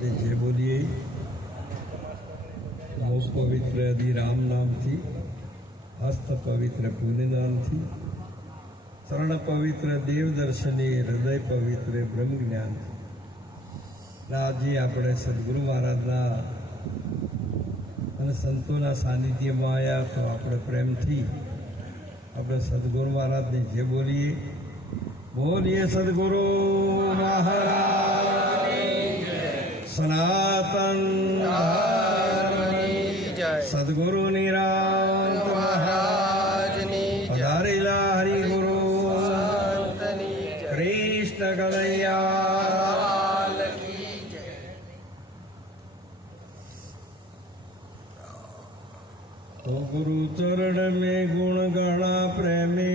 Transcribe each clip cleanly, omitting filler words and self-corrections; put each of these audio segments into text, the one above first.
તે જે બોલીએ મુખ પવિત્ર અધિ રામ નામથી, હસ્ત પવિત્ર પુણ્ય નામથી, ચરણ પવિત્ર દેવ દર્શની, હૃદય પવિત્ર બ્રહ્મ જ્ઞાનથી. આજે આપણે સદગુરુ મહારાજના અને સંતોના સાનિધ્યમાં આવ્યા તો આપણે પ્રેમથી આપણે સદગુરુ મહારાજને જે બોલીએ સદગુરુ મહારાજ સનાતન સદગુરુ નિરાંત મહારાજની પધારેલા હરિગુરુ કૃષ્ણ કનૈયા. તો ગુરુ ચરણ में गुण गणा प्रेमे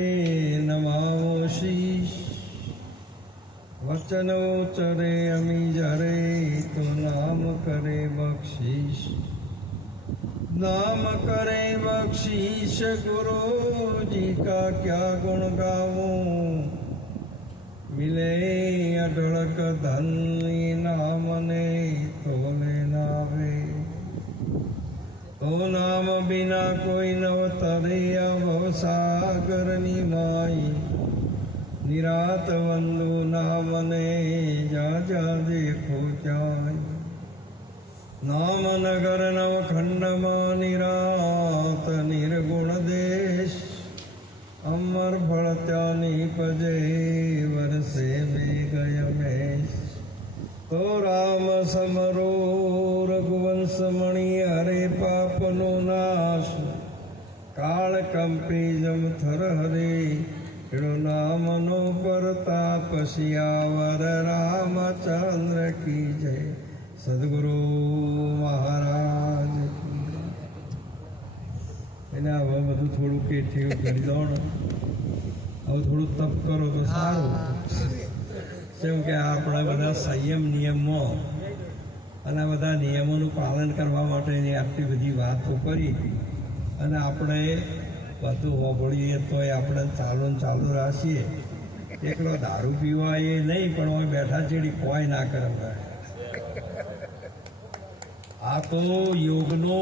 नमाओ शीश, वचन उचरे अमी जरे तो नाम करे बख्शीश. नाम करे बख्शीश गुरु जी का क्या गुण गाऊं, मिले अढळक धन नाम ने तोले नावे. तो नाम बिना कोई नव तरे भव सागर निमाई, निरात वंदु नाम ने जा जा देखो जाय. नाम नगर नव खंड में निरात निर्गुण देश, अमर फलत्या निपजे वर्षे में गय मेष. तो राम समरो रघुवंश मणि हरे पाप नो नाश, काल कंपी जम थर हरे नाम नो परताप. सियावर रामचंद्र की जय. સદગુરુ મહારાજ. એને હવે બધું થોડું કે ઠેવ કરી દો ને, હવે થોડું તપ કરો તો સારું. કેમ કે આપણે બધા સંયમ નિયમો અને બધા નિયમોનું પાલન કરવા માટેની આટલી બધી વાતો કરી અને આપણે બધું હોબળીએ તોય આપણે ચાલુ રાખીએ. એકલો દારૂ પીવા એ નહીં, પણ હવે બેઠા ચેડી કોઈ ના કરે. આ તો યોગનો,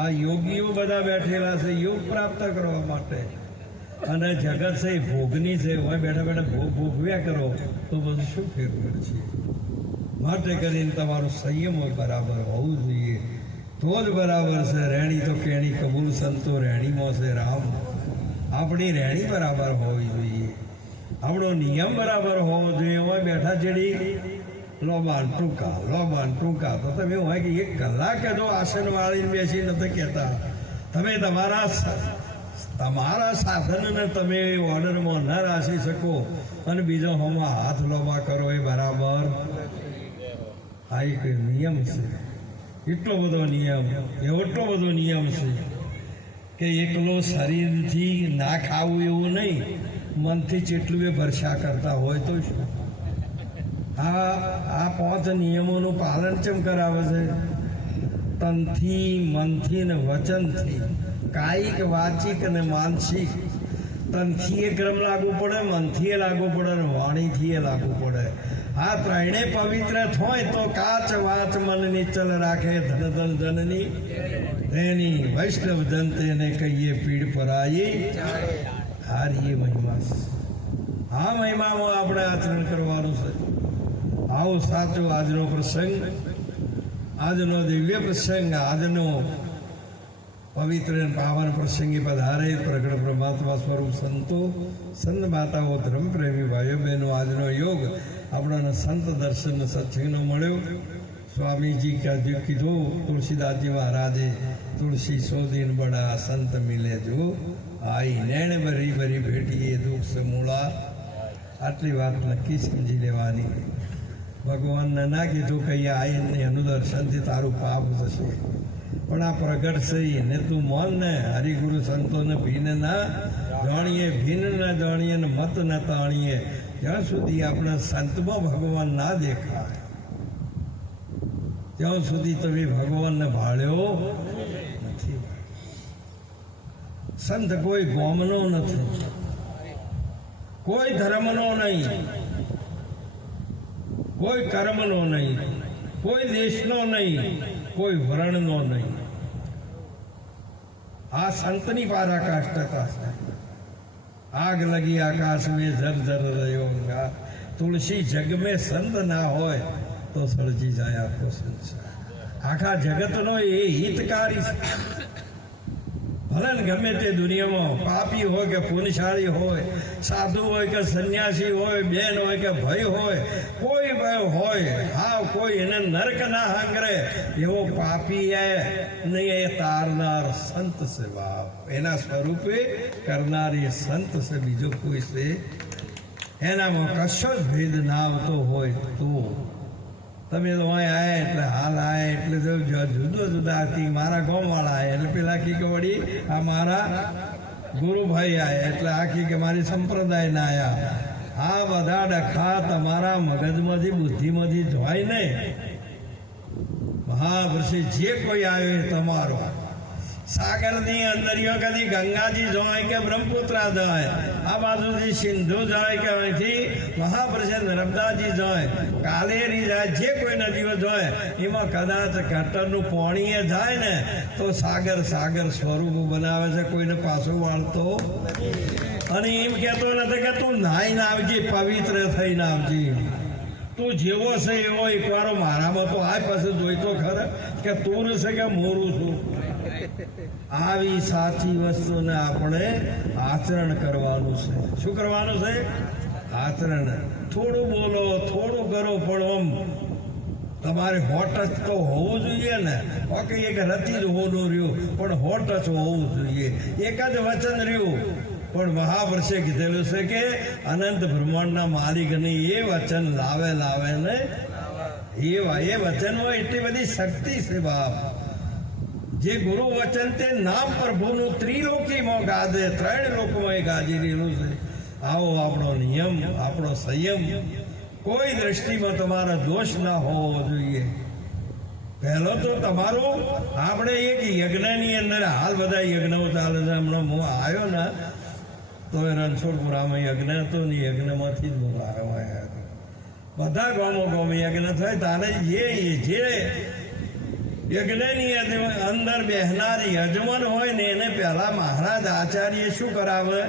આ યોગીઓ બધા બેઠેલા છે યોગ પ્રાપ્ત કરવા માટે, અને જગત છે ભોગની છે. હવે બેઠા બેઠા ભોગ ભોગવ્યા કરો તો બધું શું ફેરફાર છે. માટે કરીને તમારું સંયમ બરાબર હોવું જોઈએ તો જ બરાબર છે. રહેણી તો કેણી કબૂલ સંતો રહેણીમાં છે રામ. આપણી રહેણી બરાબર હોવી જોઈએ, આપણો નિયમ બરાબર હોવો જોઈએ. હવે બેઠા જેડી લોબાન ટૂંકા તો તમે હોય કે 1 કલાક જો આસન વાળીને બેસી નથી કહેતા. તમે તમારા સાધનને તમે ઓર્ડરમાં ન રાખી શકો અને બીજો હોમાં હાથ લોબા કરો એ બરાબર. આ એક નિયમ છે, એટલો બધો નિયમ છે કે એકલો શરીરથી ના ખાવું એવું નહીં, મનથી જેટલું એ ભરસા કરતા હોય તો શું. આ 5 નિયમોનું પાલન કેમ કરાવે છે? તનથી, મનથી ને વચનથી, કાયિક, વાચિક અને માનસિક. તનથી એ ક્રમ લાગુ પડે, મનથી એ લાગુ પડે અને વાણીથી એ લાગુ પડે. આ ત્રણે પવિત્ર થાય તો કાચ વાચ મન નિચલ રાખે. ધન જનની તેની વૈષ્ણવ જન તેને કહીએ પીડ પરાઈ. હારી મહિમા છે. આ મહિમામાં આપણે આચરણ કરવાનું છે. આવો સાચો આજનો પ્રસંગ, આજનો દિવ્ય પ્રસંગ, આજનો પવિત્ર પાવન પ્રસંગે પધારે પ્રગટ પરમાત્મા સ્વરૂપ સંતો, સંત માતાઓ, ધર્મપ્રેમી ભાઈઓ બહેનો. આજનો યોગ આપણને સંત દર્શન સત્સંગનો મળ્યો. સ્વામીજી કીધું, તુલસીદાસજી મહારાજે, તુલસી સો દિન બડા સંત મિલે જો આઈ, નૈણ ભરી ભરી ભેટીએ દુઃખ સમૂળા. આટલી વાત નક્કી સમજી લેવાની. ભગવાનને ના કીધું કે આઈને એનું દર્શનથી તારું પાપ થશે, પણ આ પ્રગટ છે એને તું મન ને. હરિગુરુ સંતોને ભીન ના જાણીએ, ભીન ના જાણીએ ને મત ન તાણીએ, જ્યાં સુધી આપણા સંતમાં ભગવાન ના દેખાય ત્યાં સુધી તમે ભગવાનને ભાળ્યો નથી. સંત કોઈ ગોમનો નથી, કોઈ ધર્મનો નહીં, કોઈ કર્મનો નહીં, કોઈ કોઈ દેશનો નહીં, કોઈ વર્ણનો નહીં. આ સંતની પરાકાષ્ઠતા છે. આગ લગી આકાશ में झर झर રહ્યો અંગાર. તુલસી જગ में સંત ના હોય તો સળજી જાય આખો સંસાર. આખા જગતનો એ હિતકારી છે. ભલે ને ગમે તે દુનિયામાં પાપી હોય કે પુણ્યશાળી હોય, સાધુ હોય કે સંન્યાસી હોય, બેન હોય કે ભાઈ હોય, કોઈ હોય, હા કોઈ એને નરક ના હાંગરે એવો પાપી નહીં, એ તારનાર સંત છે બાપ. એના સ્વરૂપે કરનાર એ સંત છે, બીજો કોઈ છે એનામાં કશો જ ભેદ ના આવતો હોય. તો તમે તો અહીં આવ્યા એટલે હાલ આવ્યા એટલે જુદો જુદા હતી. મારા ગામવાળા આવ્યા એટલે પેલા કી કે વળી આ મારા ગુરુભાઈ આવ્યા એટલે આખી કે મારી સંપ્રદાયના આવ્યા. આ બધા ડખા તમારા મગજમાંથી બુદ્ધિમાંથી જોય નહીં. મહાપુરુષે જે કોઈ આવ્યો એ તમારો. સાગરની અંદરીઓ કદી ગંગાજી જાય કે બ્રહ્મપુત્રા જાય, આ બાજુથી સિંધુ જાય કે અહીંથી મહાપુરુષે નર્મદાજી જાય, કાલેરી જાય, જે કોઈ નદીઓ જાય એમાં કદાચ ગટરનું પાણી જાય ને તો સાગર સાગર સ્વરૂપ બનાવે છે, કોઈને પાછું વાળતો. અને એમ કહેતો નથી કે તું નાઈને આવજે, પવિત્ર થઈને આવજે, તું જેવો છે એવો એકવાર મારામાં તો આ પછી જોઈતો ખરે કે તું છે કે મોરું છું. આવી સાચી વસ્તુને આપણે આચરણ કરવાનું છે. શું કરવાનું છે? આચરણ. થોડું બોલો, થોડું કરો, પણ આમ તમારે હોટ જ તો હોવું જોઈએ ને. ઓકે, એક રતી જ હોનું રહ્યું પણ હોટ જ હોવું જોઈએ. એક જ વચન રહ્યું પણ મહાપુરુષે કીધેલું છે કે અનંત બ્રહ્માંડના માલિકની એ વચન લાવે ને એ વચનમાં એટલી બધી શક્તિ છે બાપ. જે ગુરુ વચન તે નામ પ્રભુનું ત્રિલોકીમાં ગાજે, 3 લોકોમાં એ ગાજી રહેલું છે. આવો આપણો નિયમ, આપણો સંયમ. કોઈ દ્રષ્ટિમાં તમારા દોષ ના હોવો જોઈએ. પહેલો તો તમારું આપણે એક યજ્ઞની અંદર હાલ બધા યજ્ઞો ચાલે છે. હમણાં હું આવ્યો ને તો એ રણછોડપુરામાં યજ્ઞ હતો ને યજ્ઞમાંથી જ હું આવ્યા. બધા ગામો યજ્ઞ થાય તારે જે યજ્ઞની અંદર બેહનાર યજમાન હોય ને એને પહેલા મહારાજ આચાર્ય શું કરાવે?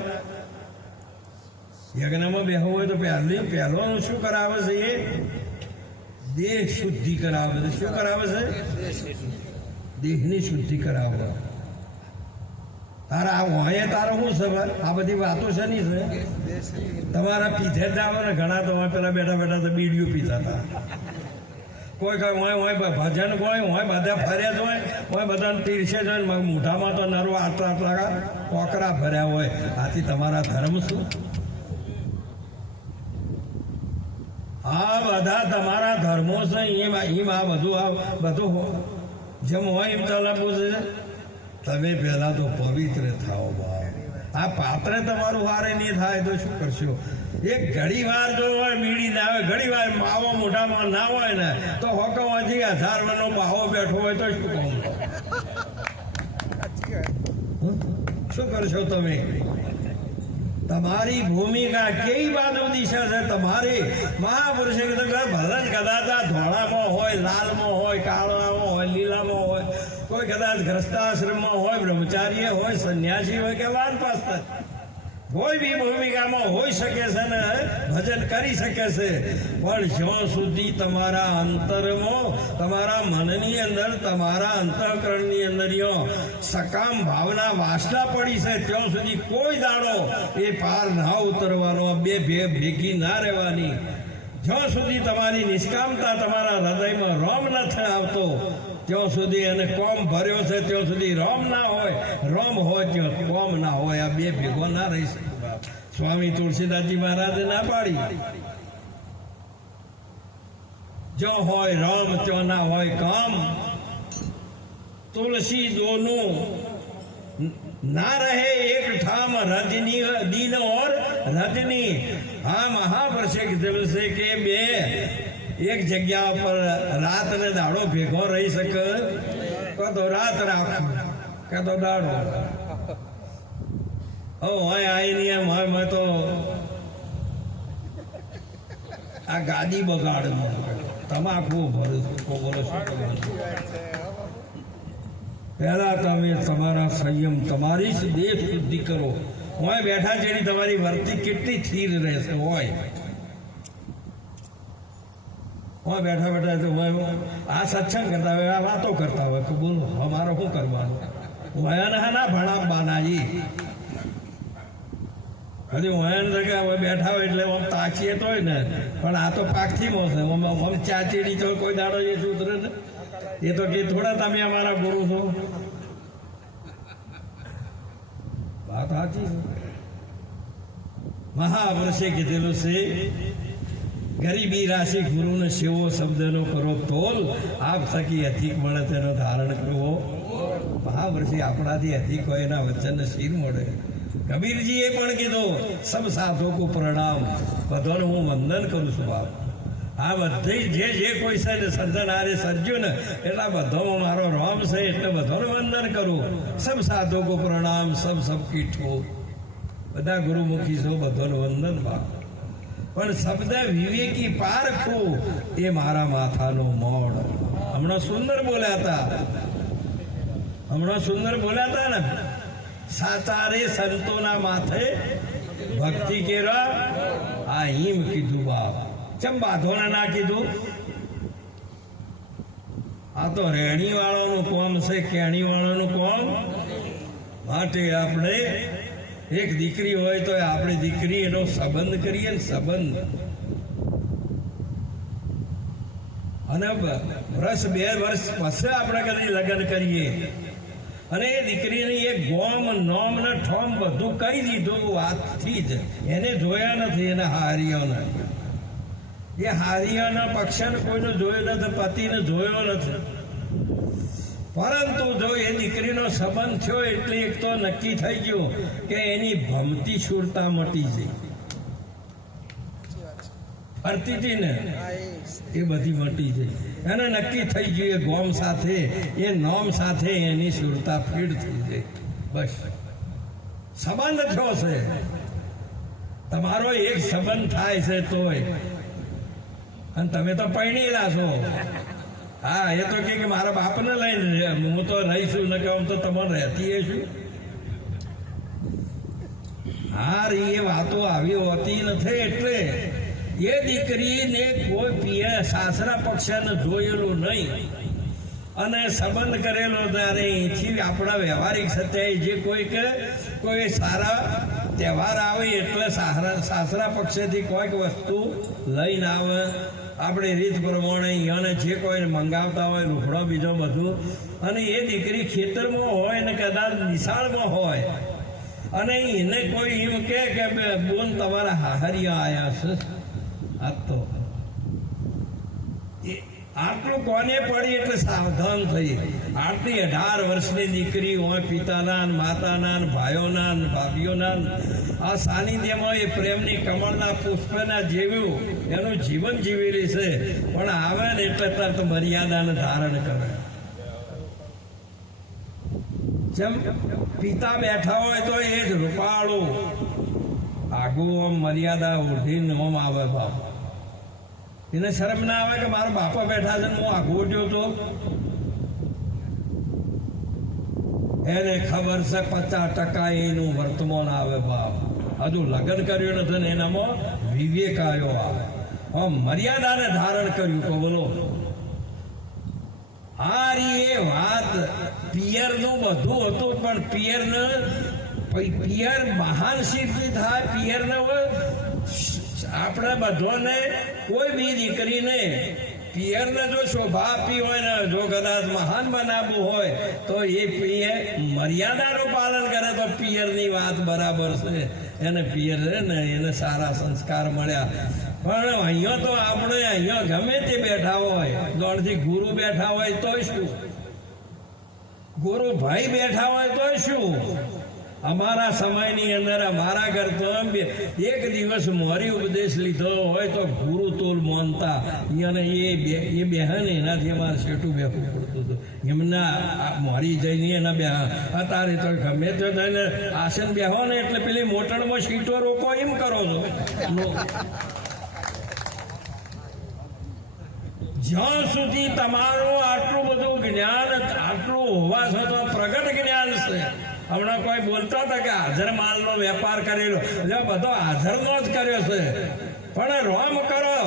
યજ્ઞમાં બેહવું હોય તો પહેલું શું કરાવે છે? એ દેહ શુદ્ધિ કરાવે છે. શું કરાવે છે? દેહની શુદ્ધિ કરાવે. તારા હોય તારો શું સબર? આ બધી વાતો છે નહીં છે. તમારા પીધે જ આવે ને ઘણા તો પેલા બેઠા બેઠા તો બીડીઓ પીતા હતા. કોઈ કઈ હોય ભજન હોય બધા ફર્યા જ હોય બધાને પીરસે જ હોય. મોઢામાં તો નરો આટલા કોકરા ભર્યા હોય. આથી તમારા ધર્મ શું? આ બધા તમારા ધર્મો છે. એમ આ બધું જેમ હોય એમ ચલાવવું છે. તમે પહેલા તો પવિત્ર થાઓ ભાઈ. આ પાત્ર તમારું હારે નહીં થાય તો શું કરશો? એક ઘડી વાર જો હોય બીડી ના હોય, ઘડી વાર માવો મોઢામાં ના હોય ને તો હોકવાથી 1000 વર્ષનો બાવો બેઠો હોય તો શું કહું? શું કરશો તમે? તમારી ભૂમિકા કેવી બાજુ દિશા છે તમારી? મહાપુરુષે કીધું ભલન કદાચ આ ધોળામાં હોય, લાલમાં હોય, કાળામાં હોય, લીલામાં હોય, કોઈ કદાચ ગ્રસ્તાશ્રમમાં હોય, બ્રહ્મચારી હોય, સંન્યાસી હોય કે વાનપાસ કોઈ બી ભૂમિકામાં હોઈ શકે છે ને ભજન કરી શકે છે. પણ જ્યાં સુધી તમારા અંતરમાં, તમારા મનની અંદર, તમારા અંતઃકરણની અંદર સકામ ભાવના વાસના પડી છે ત્યાં સુધી કોઈ દાડો એ પાર ના ઉતરવાનો, બે ભેગી ના રહેવાની. જ્યાં સુધી તમારી નિષ્કામતા તમારા હૃદયમાં રોમ નથી આવતો ત્યાં સુધી એને કોમ ભર્યો છે ત્યાં સુધી રોમ ના હોય. રોમ હોય ત્યાં કોમ ના હોય. આ બે ભેગો ના રહી શકે. સ્વામી તુલસીદાસજી મહારાજે ના પાડી. જો હોય રામ ત્યાં ના હોય કામ. તુલસી दोनों ના રહે એક ઠામ, રજની દિન ઓર રજની. હા, મહાપુરુષે કીધેલું છે કે બે એક જગ્યા પર રાત ને દાડો ભેગો રહી શકે. કદો રાત રાખો કદો દાડો. નિયમ હોય મેં તો આ ગાદી બગાડ તમાકુ ભરું છું. બોલો શું કરવાનું? પહેલા તમે તમારા સંયમ, તમારી જ દેહ શુદ્ધિ કરો. હોય બેઠા જેની તમારી વર્તી કેટલી સ્થિર રહેશે. હોય બેઠા બેઠા તો આ સત્સંગ કરતા હોય, આ વાતો કરતા હોય, બોલો અમારો શું કરવાનું? વયન ના ભણાવવાના જી હજી વયન હવે બેઠા હોય એટલે આમ તાકીએ તો હોય ને, પણ આ તો પાકથી મોસે ચાચેડી તો કોઈ દાડો એ સૂત્ર ને એ તો કે થોડા તમે અમારા ગુરુ છો. વાત સાચી છે. મહાવર્ષે કીધેલું છે, ગરીબી રાશિ ગુરુને સેવો શબ્દનો કરો તોલ, આપ થકી અધિક મળે તેનો ધારણ કરવો. મહાવર્ષે આપણાથી અધિક હોય એના વચનને શીર મળે. કબીરજીએ પણ કીધું, સબ સાધો કો પ્રણામ, બધાને હું વંદન કરું છું. બાપ આ બધી જે કોઈ છે ને સર્જનારે સર્જ્યું ને એટલા બધો મારો રામ છે એટલે બધાને વંદન કરું. સબ સાધો કો પ્રણામ, સબ કીઠો, બધા ગુરુમુખી છો, બધાને વંદન. બાપ પણ શબ્દ વિવેકી પારખો એ મારા માથાનો મોડ. હમણાં સુંદર બોલ્યા હતા ને, સાચારે સંતોના માથે ભક્તિ કેરા, આ હિમ કીધું. બાપ ચમ બાધોને ના કીધું? આ તો રેણી વાળાનું કોમ છે, કેણી વાળાનું કોમ. માટે આપણે એક દીકરી હોય તો આપણે દીકરી એનો સંબંધ કરીએ ને, સંબંધ. અને વર્ષ 2 વર્ષ પછી આપણે કદી લગ્ન કરીએ અને એ દીકરીને એક ગોમ નોમ ને ઠોમ બધું કહી દીધું વાતથી જ. એને જોયા નથી, એના હારિયોને, એ હારિયાના પક્ષને કોઈને જોયો નથી, પતિને જોયો નથી. પરંતુ જો એ દીકરીનો સંબંધ થયો એટલે એક તો નક્કી થઈ ગયું કે એની ભમતી શુરતા મટી ગઈ. ફરતી હતી ને એ બધી મટી ગઈ. એને નક્કી થઈ ગયું એ ગોમ સાથે, એ નોમ સાથે એની શુરતા ફીડ થઈ ગઈ. બસ સંબંધ થયો છે. તમારો એક સંબંધ થાય છે તોય, અને તમે તો પરણેલા છો. હા, એ તો કે મારા બાપને લઈને હું તો રહીશું ને કે આમ તો તમારે રહેતી છું. હા, એ વાતો આવી હોતી નથી. એટલે એ દીકરીને કોઈ પિયર સાસરા પક્ષને જોયેલું નહીં અને સંબંધ કરેલો ત્યારે અહીંથી આપણા વ્યવહારિક સત્યાએ જે કોઈ સારા તહેવાર આવે એટલે સાસરા પક્ષેથી કોઈક વસ્તુ લઈને આવે. આપણે રીત પ્રમાણે એને જે કોઈ મંગાવતા હોય રૂખડો બીજો બધું, અને એ દીકરી ખેતરમાં હોય ને કદાચ નિશાળમાં હોય અને એને કોઈ એમ કે બોન તમારા હાહરિયા આવ્યા છે, આ તો આટલું કોને પડી એટલે સાવધાન થઈ. આટલી 18 વર્ષની દીકરી હોય, પિતાના માતાના ભાઈઓના ભાભીઓના આ સાનિધ્યમાં એ પ્રેમની કમળના પુષ્પના જેવું એનું જીવન જીવેલી છે. પણ આવે ને એટલે તરત મર્યાદાને ધારણ કરે. જેમ પિતા બેઠા હોય તો એ જ રૂપાળું આગું આમ મર્યાદા ઉઠીને આમ આવે. બાપ એને શરમ ના આવે કે મારા બાપા બેઠા છે, હું આગોટ્યો તો? એને ખબર છે 50% એનું વર્તમાન આવે. બાપ હજુ લગ્ન કર્યું નથી ને એનામાં વિવેક આવ્યો. આવે મર્યાદાને ધારણ કર્યું. તો બોલો આ એ વાત પિયરનું બધું હતું, પણ પિયર મહાન સિદ્ધ થાય. પિયરને આપણે બધાને કોઈ બી દીકરીને પિયરને જો શોભા આપી હોય ને, જો કદાચ મહાન બનાવવું હોય તો એ મર્યાદાનું પાલન કરે તો પિયરની વાત બરાબર છે. એને પિયર છે ને એને સારા સંસ્કાર મળ્યા. પણ અહીંયા તો આપણે અહીંયા ગમે તે બેઠા હોય, દોડથી ગુરુ બેઠા હોય તોય શું, ગુરુ ભાઈ બેઠા હોય તોય શું. અમારા સમયની અંદર અમારા ઘર તો એક દિવસ મોરી ઉપદેશ લીધો હોય તો ગુરુ તોલ માનતા, અને એ બહેન એનાથી અમારે શેઠું બેઠવું પડતું હતું. એમના મોરી જઈને એના બે અત્યારે તો ગમે તો આસન બેહો ને એટલે પેલી મોટરમાં સીટો રોકો એમ કરો છો. જ્યાં સુધી તમારું આટલું બધું જ્ઞાન આટલું હોવા છતાં પ્રગટ જ્ઞાન છે. હમણાં કોઈ બોલતા હતા કે હાજર માલનો વેપાર કરેલો, બધો હાજરનો જ કર્યો છે. પણ રોમ કરો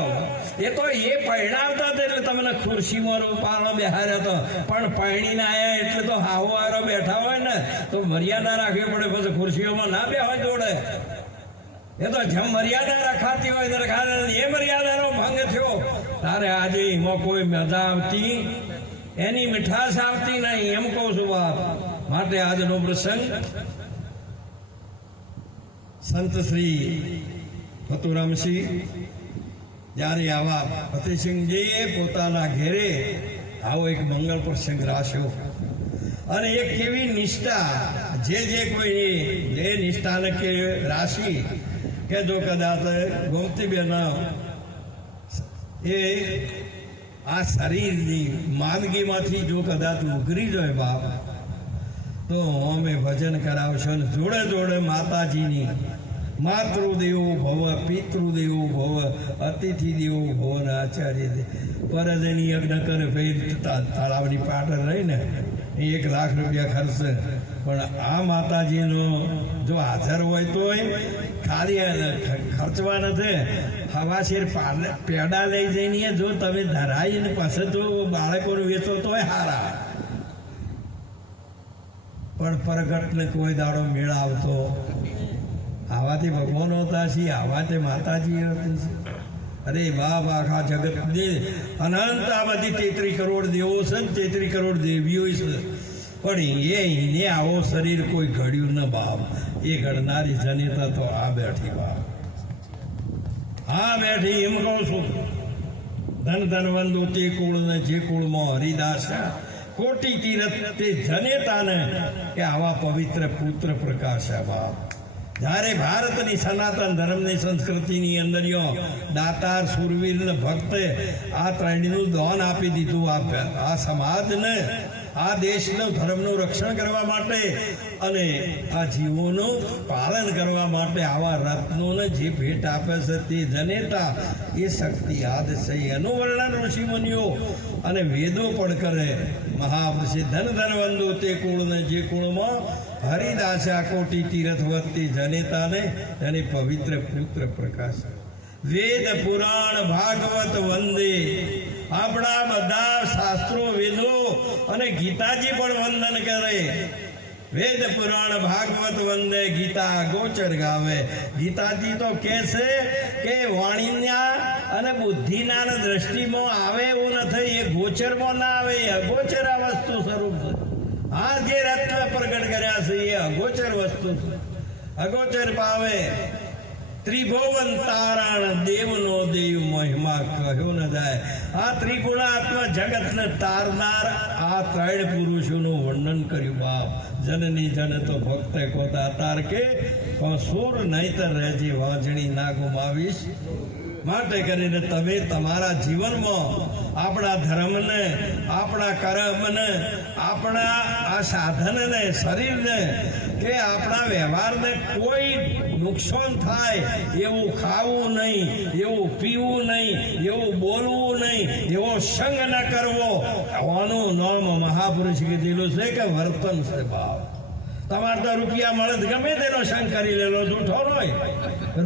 એ તો એ પરણાવતા હતા એટલે તમને ખુરશીમાં રૂપાળો બેહાર્યો હતો. પણ પરણીને આવ્યા એટલે તો હાહુવારો બેઠા હોય ને તો મર્યાદા રાખવી પડે. પછી ખુરશીઓમાં ના બેહાય જોડે. એ તો જેમ મર્યાદા રખાતી હોય એ મર્યાદાનો ભંગ થયો તારે આજે એમાં કોઈ મજા આવતી, એની મીઠાશ આવતી નહીં, એમ કહું છું બાપ. માટે આજનો પ્રસંગ સંત શ્રી ફતુરામસિંહ જ્યારે આવા ફતેહસિંહજીએ પોતાના ઘેરે આવો એક મંગળ પ્રસંગ રાખ્યો અને એક કેવી નિષ્ઠા, જે કોઈ જે નિષ્ઠાને કે રાશિ કે જો કદાચ ગોમતીબેન એ આ શરીરની માંદગીમાંથી જો કદાચ ઉઘરી જાય બાપ તો અમે ભજન કરાવશો ને જોડે જોડે માતાજીની માતૃદેવો ભવ, પિતૃદેવો ભવ, અતિથિ દેવો ભવ ને આચાર્ય દેવ પરજની યજ્ઞ કરે ભાઈ તળાવની પાટણ રહીને 1 લાખ રૂપિયા ખર્ચે. પણ આ માતાજીનો જો હાજર હોય તોય ખાલી ખર્ચવા નથી. હવાશેર પેડા લઈ જઈને જો તમે ધરાઈને પાસે તો બાળકોને વેચો તોય હારા. પણ પ્રગટને કોઈ દાડો મેળ આવતો. આવાથી ભગવાન હોતા છીએ, આવાથી માતાજી હોતી છે. અરે બાપ આખા જગતની અનંત આ બધી 33 કરોડ દેવો છે ને 33 કરોડ દેવીઓ છે. પણ એને આવો શરીર કોઈ ઘડ્યું ન બાપ. એ ઘડનારી જનેતા તો આ બેઠી બાપ, આ બેઠી. એમ કહું છું ધન ધનવંદો તે કુળ ને જે કુળમાં હરિદાસ કોટી તીરથ તે જનેતાને કે આવા પવિત્ર પુત્ર પ્રકાશ બાપ. જ્યારે ભારતની સનાતન ધર્મની સંસ્કૃતિની અંદર દાતાર સુરવીર ને ભક્ત આ ત્રણનું દાન આપી દીધું. આ સમાજને, આ દેશનું ધર્મનું રક્ષણ કરવા માટે અને આ જીવોનું પાલન કરવા માટે આવા રત્નોને જે ભેટ આપે છે તે જનેતા એ શક્તિ આદ છે. એનું વર્ણન ઋષિમુનિઓ અને વેદો પણ કરે. મહાપુરુષે ધન ધનવંદો તે કુળને જે કુળમાં હરિદાસા કોટી તીરથ વતી જનેતાને અને પવિત્ર પુત્ર પ્રકાશ. વેદ પુરાણ ભાગવત વંદે. આપણા બધા શાસ્ત્રો વેદો અને ગીતાજી પણ વંદન કરે. વેદ પુરાણ ભાગવત વંદે ગીતા ગોચર ગાવે. ગીતાજી તો કે છે કે વાણીના અને બુદ્ધિના દ્રષ્ટિમાં આવે એવું નથી, એ ગોચરમાં ના આવે, એ અગોચર આ વસ્તુ સ્વરૂપ છે. આ જે રત્ન પ્રગટ કર્યા છે એ અગોચર વસ્તુ છે, અગોચર પાવે. ત્રિભુવન તારણ દેવનો દેવ મહિમા કહ્યો ન જાય. આ ત્રિગુણાત્મા જગતને તારનાર આ 3 પુરુષોનું વર્ણન કર્યું બાપ. જનની જન તો ભક્ત કોતા તાર કે સુર નહીતર રહેજે વાંજણી ના ગુમાવીશ. માટે કરીને તમે તમારા જીવનમાં આપણા ધર્મને, આપણા કર્મને, આપણા આ સાધનને, શરીરને કે આપણા વ્યવહારને કોઈ નુકસાન થાય એવું ખાવું નહીં, એવું પીવું નહીં, એવું બોલવું નહીં, એવો સંગ ન કરવો. આનું નામ મહાપુરુષ કીધેલું છે કે વર્તન છે ભાવ. તમારે તો રૂપિયા મળે ગમે તેનો સંગ કરી લેલો, જૂઠો હોય.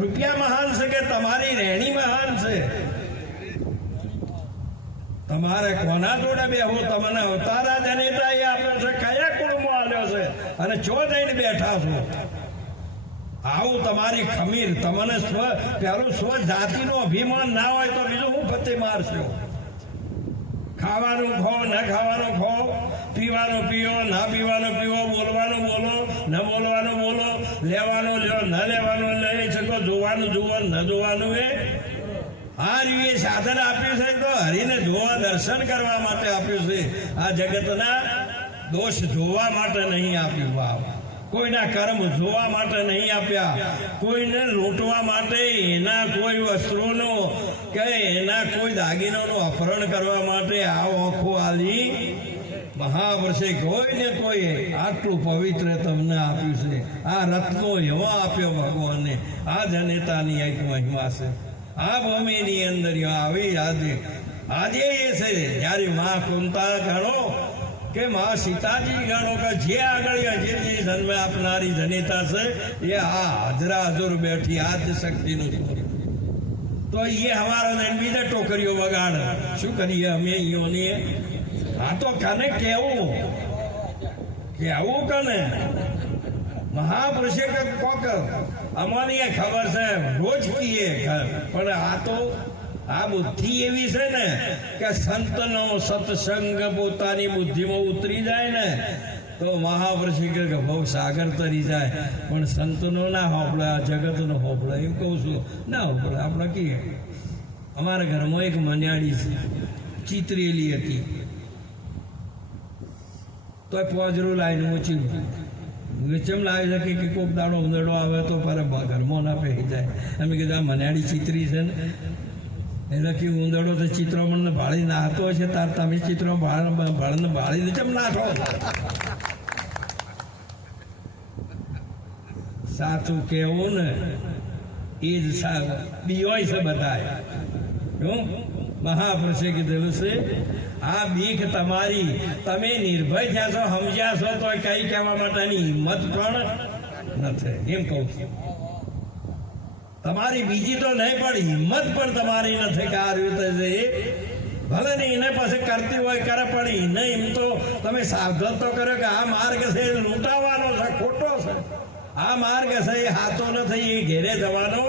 રૂપિયા મહાન છે કે તમારી રહેણી મહાન છે? તમારે કોના જોડે બેહો? તમને અવતારા જનેતા એ આપ્યો છે, કયા કુળમાં આવ્યો છે અને ચો જઈને બેઠા છો? આવું તમારી ખમીર. તમને પેલું સ્વ જાતિનો અભિમાન ના હોય તો બીજું હું ફતે મારશો. ખાવાનું ખો, ન ખાવાનું ખો, પીવાનું પીઓ, ના પીવાનું પીવો, બોલવાનું બોલો, ન બોલવાનું બોલો, લેવાનું લ્યો, ન લેવાનું લઈ શકો, જોવાનું જુઓ, ન જોવાનું એ. આ રીતે સાધન આપ્યું છે તો હરિને જોવા, દર્શન કરવા માટે આપ્યું છે. આ જગતના દોષ જોવા માટે નહીં આપ્યું બાપ. કોઈના કર્મ જોવા માટે નહીં આપ્યા. કોઈને લૂંટવા માટે, એના કોઈ વસ્ત્રોનો કે એના કોઈ દાગીનાનું અપહરણ કરવા માટે આ આંખો આલી મહાવર્ષે કોઈને કોઈ આટલું પવિત્ર તમને આપ્યું છે. આ રત્નો એવો આપ્યો ભગવાનને. આ જનેતાની એક મહિમા છે. આ ભૂમિની અંદર આવી આજે આજે એ છે જ્યારે માં કુંતા ગણો કે માં સીતાજી ગણો કે જે આગળ જે જન્મ આપનારી જનેતા છે એ આ હાજરા હજુર બેઠી આદ્ય શક્તિનું તો એ હમારો બીજા ટોકરીઓ વગાડ શું કરીએ અમે અહીંયોની આ તો કને કેવું કને મહાપુરુષે કે કોક અમારી ખબર છે રોજ કીએ પણ આ તો આ બુદ્ધિ એવી છે ને કે સંતનો સત્સંગ પોતાની બુદ્ધિમાં ઉતરી જાય ને તો મહાપુરુષે કે બહુ સાગર તરી જાય પણ સંતનો ના હોપડે આ જગતનો હોપડે એમ કહું છું ના હોપડે આપણે કહીએ અમારા ઘરમાં એક મન્યાળી છે ચિતરેલી હતી તો પોજરું લાઈને મૂચ્યું વેચમ લાવે છે કે કોક દાડો ઉંદરડો આવે તો પર ઘરમાં ના પહેરી જાય અમે કીધું આ મન્યાળી ચિત્રી છે ને એટલે કે ઉંદરડો તો ચિત્રોમણને ભાળી નાખતો છે તાર તમે ચિત્રો ભાળને ભાળીને કેમ નાખો સાચું કેવું ને એ જ બીઓય છે બધા મહાપુરુષે કીધેલું છે આ બીક તમારી તમે નિર્ભય થયા છો સમજ્યા છો તો કઈ કહેવા માટેની હિંમત પણ નથી એમ કહું છું તમારી બીજી તો નહીં પણ હિંમત પણ તમારી નથી કે આ રીતે છે ભલે ને એને પાસે કરતી હોય કરે પણ એને એમ તો તમે સાવધાન તો કર્યો કે આ માર્ગ છે લૂંટાવાનો છે ખોટો છે આ માર્ગ છે એ હાથો નથી એ ઘેરે જવાનો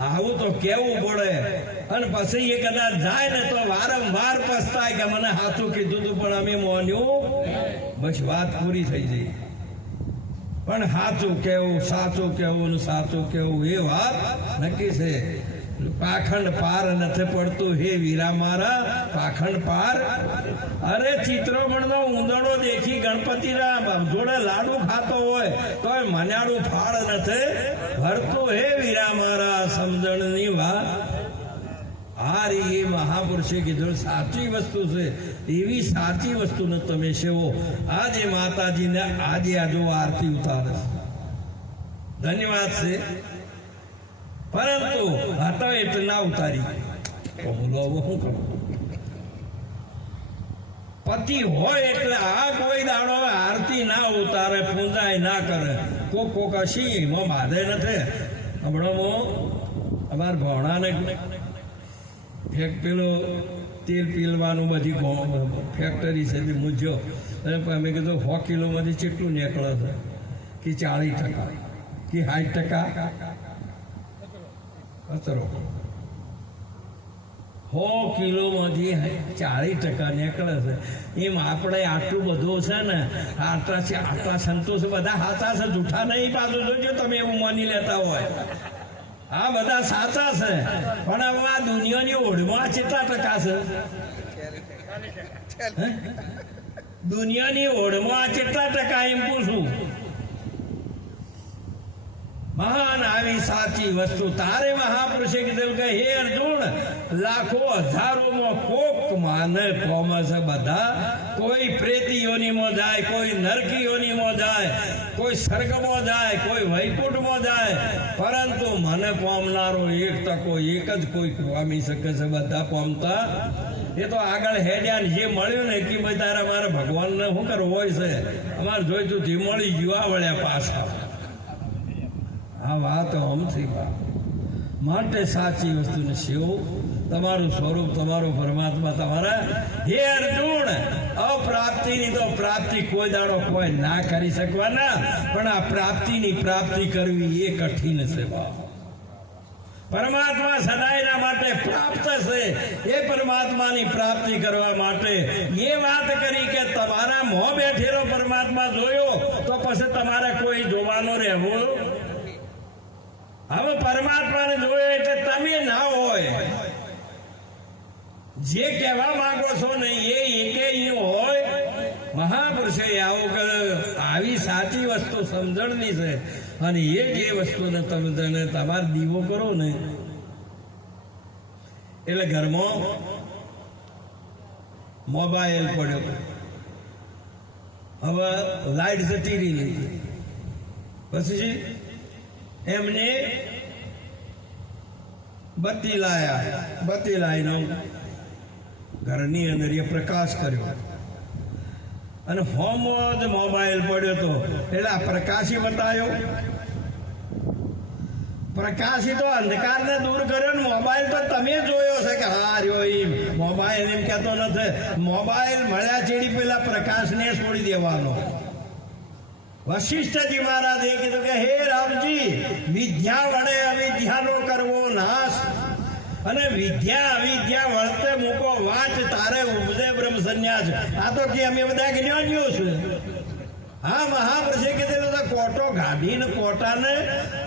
આવું તો કેવું પડે અને પછી એ કદાચ જાય ને તો વારંવાર પસ્તાય કે મને હાથું કીધું તું પણ અમે મોન્યું બસ વાત પૂરી થઈ જઈ પણ સાચું કેવું સાચું કેવું એ વાત નક્કી છે પાખંડ પાર નથી પડતું હે વીરા મારા પાખંડ પાર અરે ચિત્રોમણનો ઉંદરડો દેખી ગણપતિના જોડે લાડુ ખાતો હોય તો મન્યાળું ફાળ નથી ભરતું હે વીરા મારા સમજણની વાત આ રી એ મહાપુરુષે કીધું સાચી વસ્તુ છે એવી સાચી વસ્તુને તમે સેવો આજે માતાજીને આજે આજો આરતી ઉતારે ધન્યવાદ છે પરંતુ હતા એટલે ના ઉતારી બોલો શું કરું પતિ હોય એટલે આ કોઈ દાડો આરતી ના ઉતારે પૂંજાય ના કરે કોક હસી એમાં બાધે નથી હમણાં અમારા ભોણાને પેલો તેલ પીલવાનું બધી ફેક્ટરી છે તે મૂજ્યો અને અમે કીધું 100 કિલોમાંથી કેટલું નીકળે છે કે 40% કે 60% કચરો 100 કિલોમાંથી 40% નીકળે છે એમ આપણે આટલું બધું છે ને આટલા સંતોષ બધા સાચા છે જૂઠા નહીં પાછું જોજો તમે એવું માની લેતા હોય આ બધા સાચા છે પણ હવે આ દુનિયાની ઓઢમાં કેટલા ટકા છે દુનિયાની ઓઢમાં કેટલા ટકા એમ પૂછું મહાન આવી સાચી વસ્તુ તારે મહાપુરુષે કીધું કે હે અર્જુન લાખો હજારોમાં કોક માને કોમસ બધા કોઈ પ્રેતીઓનીમાં જાય કોઈ નરકીઓનીમાં જાય કોઈ સ્વર્ગમાં જાય કોઈ વૈકુંઠમાં જાય પરંતુ મને પામનારો એક ટકો એક જ કોઈ પામી શકે છે બધા પામતા એ તો આગળ હેડ્યા જે મળ્યું ને કે ભાઈ તારે મારે ભગવાનને શું કરવું હોય છે અમારે જોઈતું થી મળી ગયું આ વળ્યા પાછા આ વાત આમથી માટે સાચી વસ્તુને સેવો તમારું સ્વરૂપ તમારો પરમાત્મા તમારા હે અર્જુન અપ્રાપ્તિની તો પ્રાપ્તિ કોઈ દાડો કોઈ ના કરી શકવાના પણ આ પ્રાપ્તિની પ્રાપ્તિ કરવી એ કઠિન છે પરમાત્મા સદાયના માટે પ્રાપ્ત છે એ પરમાત્માની પ્રાપ્તિ કરવા માટે એ વાત કરી કે તમારા મોં બેઠેલો પરમાત્મા જોયો તો પછી તમારે કોઈ જોવાનો રહેવો હવે પરમાત્માને જોયો એટલે તમે ના હોય જે કહેવા માંગો છો ને એ એકે હોય મહાપુરુષે આવો કે આવી સાચી વસ્તુ સમજણની છે અને એ જે વસ્તુને તમે તેને તમારે દીવો કરો ને એટલે ઘરમાં મોબાઈલ પડ્યો હવે લાઈટ જતી રહી પછી એમને બત્તી લાયા બત્તી લાવીને ઘરની અંદર એ પ્રકાશ કર્યો અને હોમ જ મોબાઈલ પડ્યો તો એટલે આ પ્રકાશી બતાવ્યો. પ્રકાશી તો અંધકારને દૂર કર્યો ને મોબાઈલ તો તમે જોયો છે કે હા રહ્યો એ મોબાઈલ એમ કહેતો નથી. મોબાઈલ મળ્યા ચેડી પેલા પ્રકાશને છોડી દેવાનો. વશિષ્ઠજી મહારાજે કીધું કે હે રામજી, વિદ્યા વડે અવિદ્યાનો કરવો નાશ, અને વિદ્યા અવિદ્યા વળતે મૂકો વાંચ, તારે ઉપજે બ્રહ્મ સંન્યાસ. આ તો કે અમે બધા જ્ઞાનીઓ છે. હા, મહાપુરુષે કીધેલું તો કોટો ગાડીને કોટાને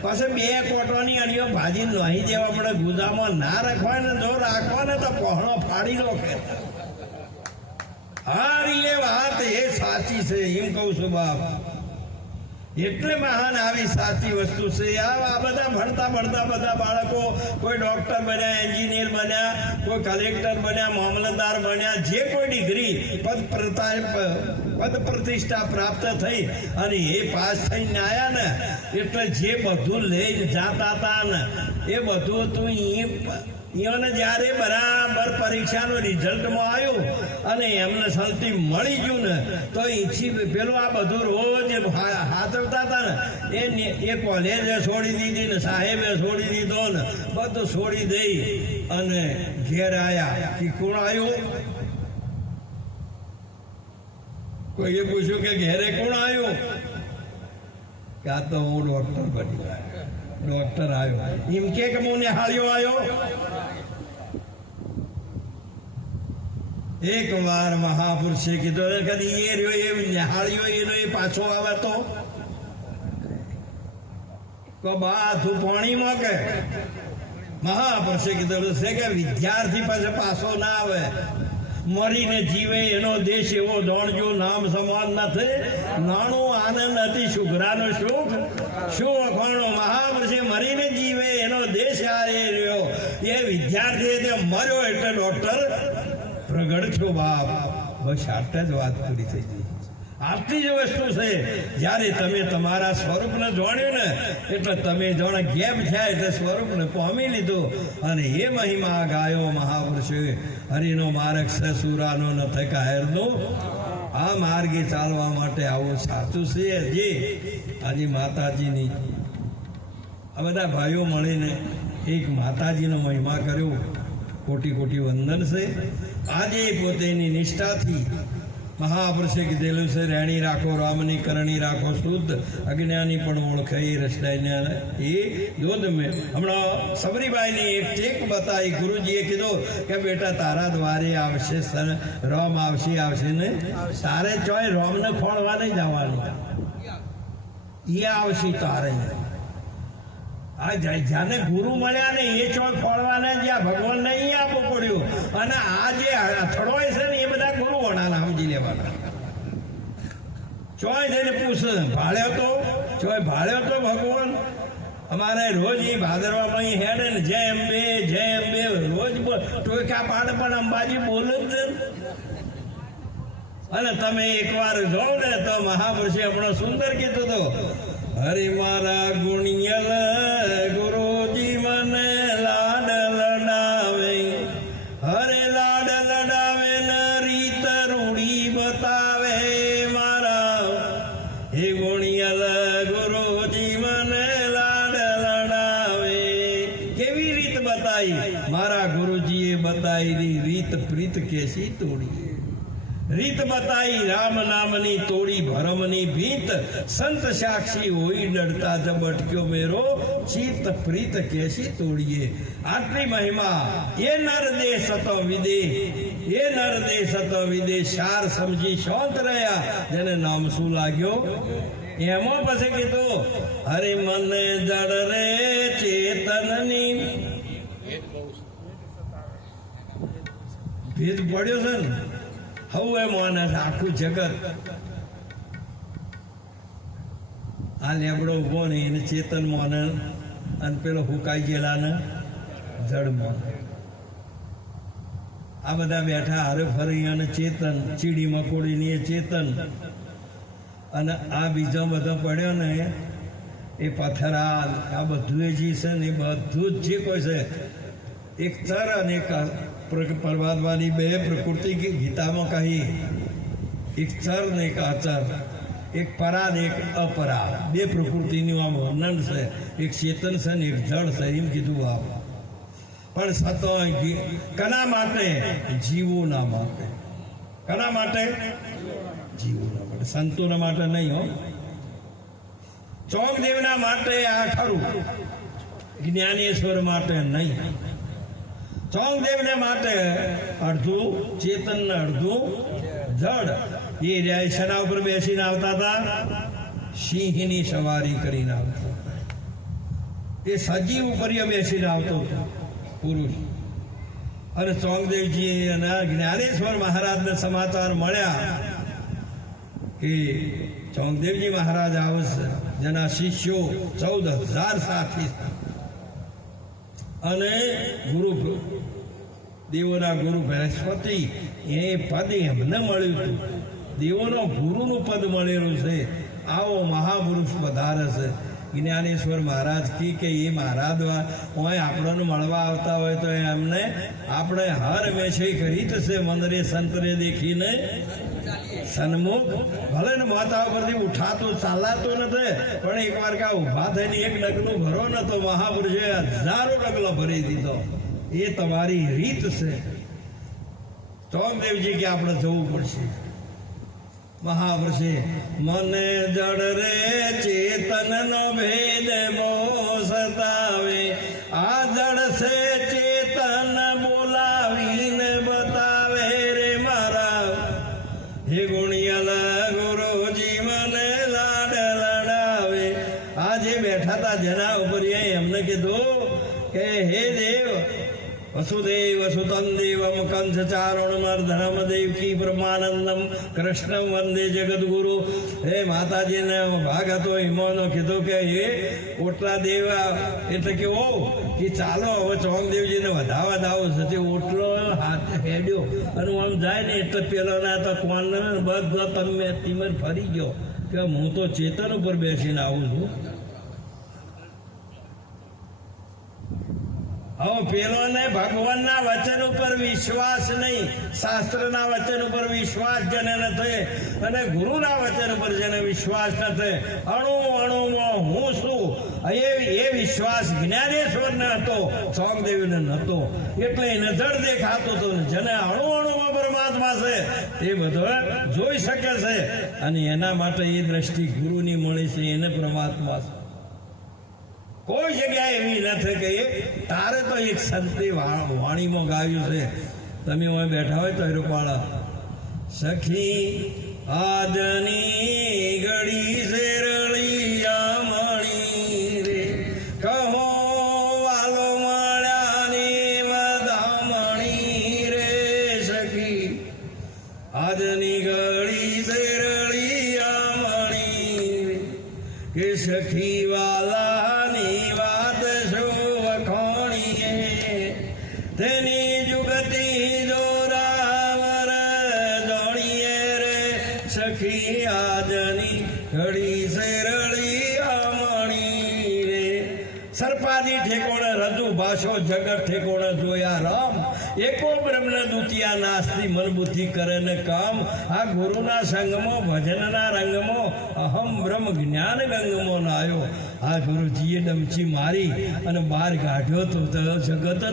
પછી 2 કોટોની અણીઓ ભાજી નહીં દેવા પડે. ગુદામાં ના રાખવા ને જો રાખવા ને તો પહોળો ફાડી લો કે. હા, એ વાત એ સાચી છે એમ કહું છું બાપ. એટલે મહાન આવી સાચી વસ્તુ છે. આ બધા ભણતા બધા બાળકો કોઈ ડોક્ટર બન્યા, એન્જિનિયર બન્યા, કોઈ કલેક્ટર બન્યા, મામલતદાર બન્યા, જે કોઈ ડિગ્રી પદ પ્રતિષ્ઠા પ્રાપ્ત થઈ અને એ પાસ થઈને આવ્યા ને એટલે જે બધું લઈને જાતા હતા ને એ બધું તું એને જ્યારે બરાબર પરીક્ષાનું રિઝલ્ટમાં આવ્યું અને એમને સલટી મળી ગયું ને તો અહીંથી પેલું આ બધું રોજ હાથવતા હતા ને એ કોલેજે છોડી દીધી ને સાહેબે છોડી દીધો ને બધું છોડી દઈ અને ઘેર આવ્યા. કે કોણ આવ્યું? કોઈએ પૂછ્યું કે ઘેરે કોણ આવ્યું? કે આ તો હું ડોક્ટર બની ગયો. ડોક્ટર આવ્યો એમ કે હું નિહાળ્યો આવ્યો. એક વાર મહાપુરુષે કીધું કદી એ રહ્યો એ નિહાળ્યો એનો એ પાછો આવે તો બા તું પાણીમાં કે મહાપુરુષે કીધું છે કે વિદ્યાર્થી પાસે પાછો ના આવે. મરીને જીવે એનો દેશ એવો દોણજો નામ સમાન નથી. નાણું આનંદ હતી શુભ્રાનો સુખ શું અખોણો. મહાપુરુષે મરીને જીવે એનો દેશ આ એ રહ્યો. એ વિદ્યાર્થી તે મર્યો એટલે ડોક્ટર પ્રગટ થયો બાપ. બસ આટલા જ વાત પૂરી થઈ ગઈ. આટલી જ વસ્તુ છે. જ્યારે તમે તમારા સ્વરૂપને જાણ્યું ને એટલે તમે જાણે ગેપ થયા એટલે સ્વરૂપને પામી લીધું અને એ મહિમા ગાયો મહાપુરુષે. હરિનો માર્ગ છે સુરાનો નથી કાયરનો. આ માર્ગે ચાલવા માટે આવું સાચું છે. જે આજે માતાજીની આ બધા ભાઈઓ મળીને એક માતાજીનો મહિમા કર્યો. કોટી કોટી વંદન છે. આજે પોતેની નિષ્ઠાથી મહાપુરુષે કીધેલું છે રેણી રાખો, રામની કરણી રાખો, શુદ્ધ અજ્ઞાની પણ ઓળખે એ રસ્તાઈને એ દૂધ મેં. હમણાં સબરીબાઈની એક ચેક બતાવી. ગુરુજીએ કીધું કે બેટા તારા દ્વારે આવશે રોમ આવશે ને તારે ચોય રોમને ખોળવા નહીં જવાનું. એ આવશે તારે. આ જાને ગુરુ મળ્યા ને એ ચોય ખોળવાના જ્યાં ભગવાન નહીં આપવું પડ્યું. અને આ જે અથડોય છે ને એ બધા ગુરુ વણાના સમજી લેવાના. ચોય જઈને પૂછ ભાળ્યો તો ભગવાન અમારે રોજ એ ભાદરવામાં હેડે ને જય અંબે રોજ ટોયકા પાડ પણ અંબાજી બોલે જ. અને તમે એકવાર જાઓ ને તો મહાપુરુષે આપણો સુંદર કીધું તો હરિ મારા ગુણિયલ ગુરુજી મને લાડ લડાવે. હરે લાડ લડાવે ને રીત રૂડી બતાવે મારા. હે ગુણિયલ ગુરુજી મને લાડ લડાવે. કેવી રીત બતાવી? મારા ગુરુજીએ બતાવી રીત પ્રીત કેસી તોડી. રીત બતાઈ રામ નામની તોડી ભરમની ભીત. સંત સાક્ષી હોઈ ડરતા ઝબટક્યો મેરો ચિત્ત પ્રીત કેસી તોડીએ. આટલી મહિમા એ નર દે સતો વિદે સાર સમજી શાંત રહ્યા. જેને નામ શું લાગ્યો એમાં પછી કીધું હરે મને જડ રે ચેતનની ભેદ પડ્યો છે ને. હવે માને આખું જગત આ લેબડો ઉભો ને એને ચેતન માને અને પેલો હુકાઈ ગયેલા ને જડ માને. આ બધા બેઠા હારે ફરી અને ચેતન ચીડી મકોડીની એ ચેતન. અને આ બીજો બધો પડ્યો ને એ પથરા આ બધું જે છે ને એ બધું જ જે કોઈ છે એક ચર અને એક પરમાત્માની બે પ્રકૃતિ ગીતામાં કહી, એક ચર ને એક અચર, એક પરા ને એક અપરા, બે પ્રકૃતિનું આમ વર્ણન છે. એક ચેતન છે ને એક જળ છે, એમ કીધું. આપ પણ સતો કના માટે? જીવોના માટે. કના માટે? જીવોના માટે, સંતોના માટે નહીં. હો, ચોકદેવના માટે આ ખરું, જ્ઞાનેશ્વર માટે નહીં. ચોકદેવને માટે અડધું ચેતન ને અડધું જડ. એ શેના ઉપર બેસીને આવતા હતા? સિંહની સવારી કરીને આવતા. એ સજીવ ઉપર બેસીને આવતો હતો પુરુષ. અને ચોકદેવજી અને જ્ઞાનેશ્વર મહારાજને સમાચાર મળ્યા કે ચોકદેવજી મહારાજ આવશે, જેના શિષ્યો 14,000 સાથી, અને ગુરુ દેવોના ગુરુ બૃહસ્પતિ એ પદ એમને મળ્યું હતું. દેવોનો ગુરુનું પદ મળેલું છે. આવો મહાપુરુષ પધારે છે. જ્ઞાનેશ્વર મહારાજ કે એ મહારાજ હોય આપણને મળવા આવતા હોય તો એમને આપણે હર હંમેશા કરી છે મંદરે સંતરે દેખીને સન્મુખ. ભલે ને માતા ઉપરથી ઉઠાતું ચાલાતું નથી, પણ એક વાર કા ઉભા થઈને એક ડગલું ભરો ને તો મહાપુરુષે 1000 ડગલો ભરી દીધો. એ તમારી રીત છે. ચોકદેવજી કે આપણે જવું પડશે. મહાપુરુષે મને જડ રે ચેતન નો ભેદ બહુ સતાવે, આ જડ છે ચેતન બોલાવીને બતાવે રે મારા. હે ગુણિયલ ગુરુજી મને લાડ લડાવે. આ જે બેઠા હતા જેના ઉપર એમને કીધું કે હે દેવ, વસુદેવ સુતં દેવમ કંસ ચારુણમર્ધનમ દેવકી બ્રહ્માનંદમ કૃષ્ણમ વંદે જગદગુરુ. હે માતાજીને ભાગ હતો હિમોનો કીધું કે હે ઓટલા દેવા, એટલે કે ઓ કે ચાલો હવે ચોકદેવજીને વધાવા દાવો છે. ઓટલો હાથ હેડ્યો અને આમ જાય ને એટલે પેલો ના તો કોણ બધા તમે તિમર ફરી ગયો કે હું તો ચેતન ઉપર બેસીને આવું છું. હવે પેલોને ભગવાનના વચન ઉપર વિશ્વાસ નહીં, શાસ્ત્રના વચન ઉપર વિશ્વાસ જેને નથી અને ગુરુના વચન ઉપર જેને વિશ્વાસ નથી, અણુ અણુમાં હું છું એ વિશ્વાસ જ્ઞાનેશ્વરને હતો, ચોકદેવને નહોતો. એટલે નજર દેખાતો હતો. જેને અણુ અણુમાં પરમાત્મા છે એ બધો જોઈ શકે છે, અને એના માટે એ દ્રષ્ટિ ગુરુની મળી છે, એને પરમાત્મા છે. કોઈ જગ્યાએ એવી નથી કે તારે તો એક સંતે વાણીમાં ગાયું છે. તમે અહીં બેઠા હોય તો રૂપાળા સખી આજની ઘડી શેરળિયા મણી રે, કહો વાલો મળ્યાની વધામણી રે. સખી આજની ઘડી શેરળિયા મણી રે, કે સખી વાલા તેની જુગતી જોરાવર દોડીએ રે. સખી આજની ઘડી શેરળી આમણી રે. સર્પાદી ઠેકોણે રજુ ભાષો જગત ઠેકોણે જોયા રામ, એકો બ્રહ્મ દ્વિતીયા નાસ્તી મન બુદ્ધિ કરે ને કામ. આ ગુરુના સંગમાં ભજનના રંગમાં અહમ બ્રહ્મ જ્ઞાન ગંગમાં નાયો. આ ગુરુજીએ ડમચી મારી અને બહાર કાઢ્યો તો જગત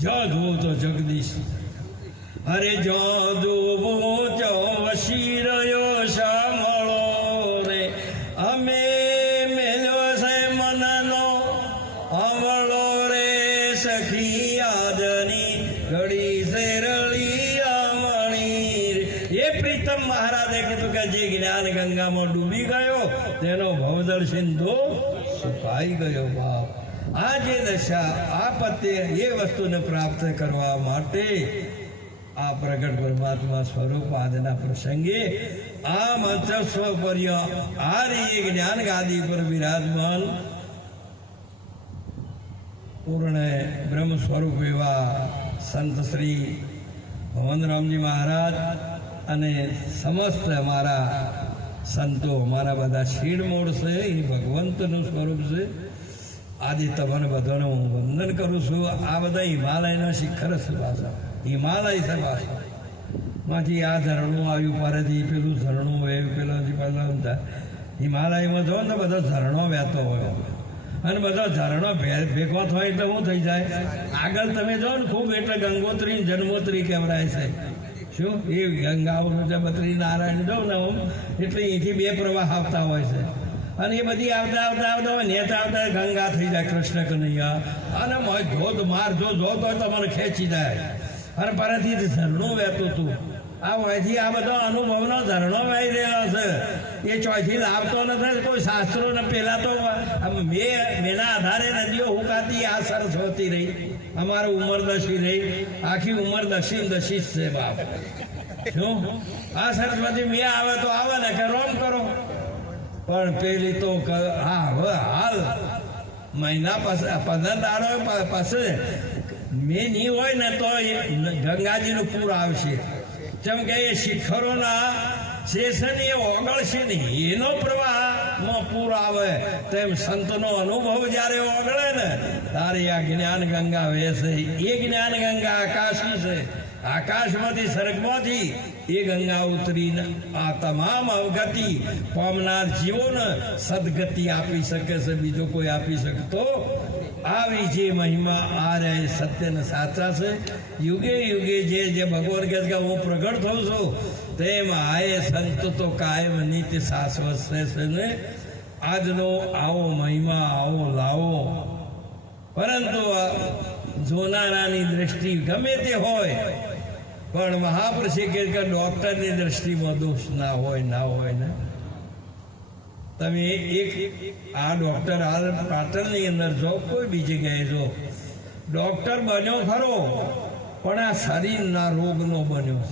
જ જોવો તો જગદીશ. અરે જો જોવો જો વસી રહ્યો સાંભળો રે, અમે મેલ્યો છે મનનો અમળો રે. સખી આજની ઘડી શેરળી આમણી રે. એ પ્રીતમ મહારાજે કીધું કે જે જ્ઞાન ગંગામાં ડૂબી ગયો તેનો ભવદળ સિંધુ સુકાઈ ગયો. બાપ, આ જે દશા આ પતે એ વસ્તુને પ્રાપ્ત કરવા માટે આ પ્રગટ પરમાત્મા સ્વરૂપ આજના પ્રસંગે આ મંચસ્વ પર આ રીતે જ્ઞાન ગાદી પર વિરાજમાન પૂર્ણ બ્રહ્મ સ્વરૂપ એવા સંત શ્રી ભવનરામજી મહારાજ અને સમસ્ત અમારા સંતો, અમારા બધા શીડ મૂળ છે, એ ભગવંતનું સ્વરૂપ છે. આજે તમારે બધાને હું વંદન કરું છું. આ બધા હિમાલયના શિખર છે પાછા, હિમાલય છે પાછા. માંથી આ ઝરણું આવ્યું પારેથી, પેલું ઝરણું વહેવું, પેલાથી પેલા હિમાલયમાં જો ને બધા ઝરણો વહેતો હોય અને બધા ઝરણો ભેગો થાય એટલે શું થઈ જાય? આગળ તમે જો ને ખૂબ એટલે ગંગોત્રી જન્મોત્રી કહેવાય છે. શું એ ગંગાઓનું જે બદ્રી નારાયણ જો ને એટલે અહીંથી બે પ્રવાહ આવતા હોય છે અને એ બધી આવતા આવતા આવતા હોય નેતા આવતા ગંગા થઈ જાય કૃષ્ણ કનૈયા. અને ધોધ માર જો તો તમારે ખેંચી જાય અને પારાથી ઝરણું વહેતું હતું. આ વયથી આ બધો અનુભવનો ઝરણો વહી રહેલો છે. એ ચોથી લાવતો નથી કોઈ શાસ્ત્રો ને પેલા તો મેના આધારે નદીઓ હુકાતી. આ સરસ્વતી રહી, અમારું ઉમરદશી રહી, આખી ઉંમર દશી જ છે બાપ. શું આ સરસ્વતી મેં આવે તો આવે ને કે રોમ કરો, પણ પેલી તો હવે હાલ મહિના પછી 15 દાડો પછી મેં નહીં હોય ને તો ગંગાજીનું પૂર આવશે. જેમ કે એ શિખરોના શેષન એ ઓગળશે નહીં, એનો પ્રવાહમાં પૂર આવે તેમ સંતનો અનુભવ જ્યારે ઓગળે ને ત્યારે આ જ્ઞાન ગંગા વહેશે. એ જ્ઞાન ગંગા આકાશી છે. આકાશમાંથી સ્વર્ગમાંથી એ ગંગા ઉતરીને આ તમામ અવગતિ પામનાર જીવોને સદગતિ આપી શકે છે, બીજો કોઈ આપી શકતો. આવી જે મહિમા આ રે સત્ય ને સાચા છે. યુગે યુગે જે ભગવાન કહે કે હું પ્રગટ થઉં છું તેમ આએ સંત તો કાયમ નિત્ય શાશ્વત છે ને. આજનો આવો મહિમા આવો લાવો, પરંતુ જોનારાની દ્રષ્ટિ ગમે તે હોય પણ મહાપુરુષે કે ડોક્ટરની દ્રષ્ટિમાં દોષ ના હોય ને. તમે એક આ ડોક્ટર હાલ પાટણની અંદર જો કોઈ બીજી જગ્યાએ જો ડોક્ટર બન્યો ખરો પણ આ શરીરના રોગનો બન્યો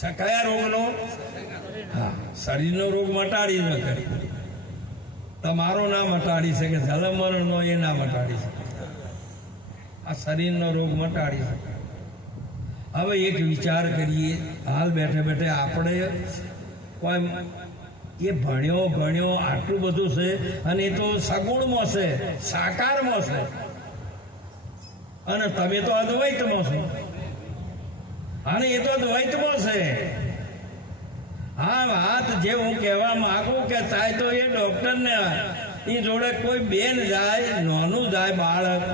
છે. કયા રોગનો? હા, શરીરનો રોગ મટાડી શકે, તમારો ના મટાડી શકે, જન્મ મરણનો એ ના મટાડી શકે, આ શરીરનો રોગ મટાડી શકે. હવે એક વિચાર કરીએ, હાલ બેઠે બેઠે આપણે કોઈ એ ભણ્યો આટલું બધું છે અને એ તો સગુણમાં છે, સાકારમાં છે, અને તમે તો અદ્વૈતમાં છો અને એ તો દ્વૈતમાં છે. હા, વાત જે હું કહેવા માંગુ કે થાય તો એ ડોક્ટરને એ જોડે કોઈ બેન જાય, નાનું જાય બાળક,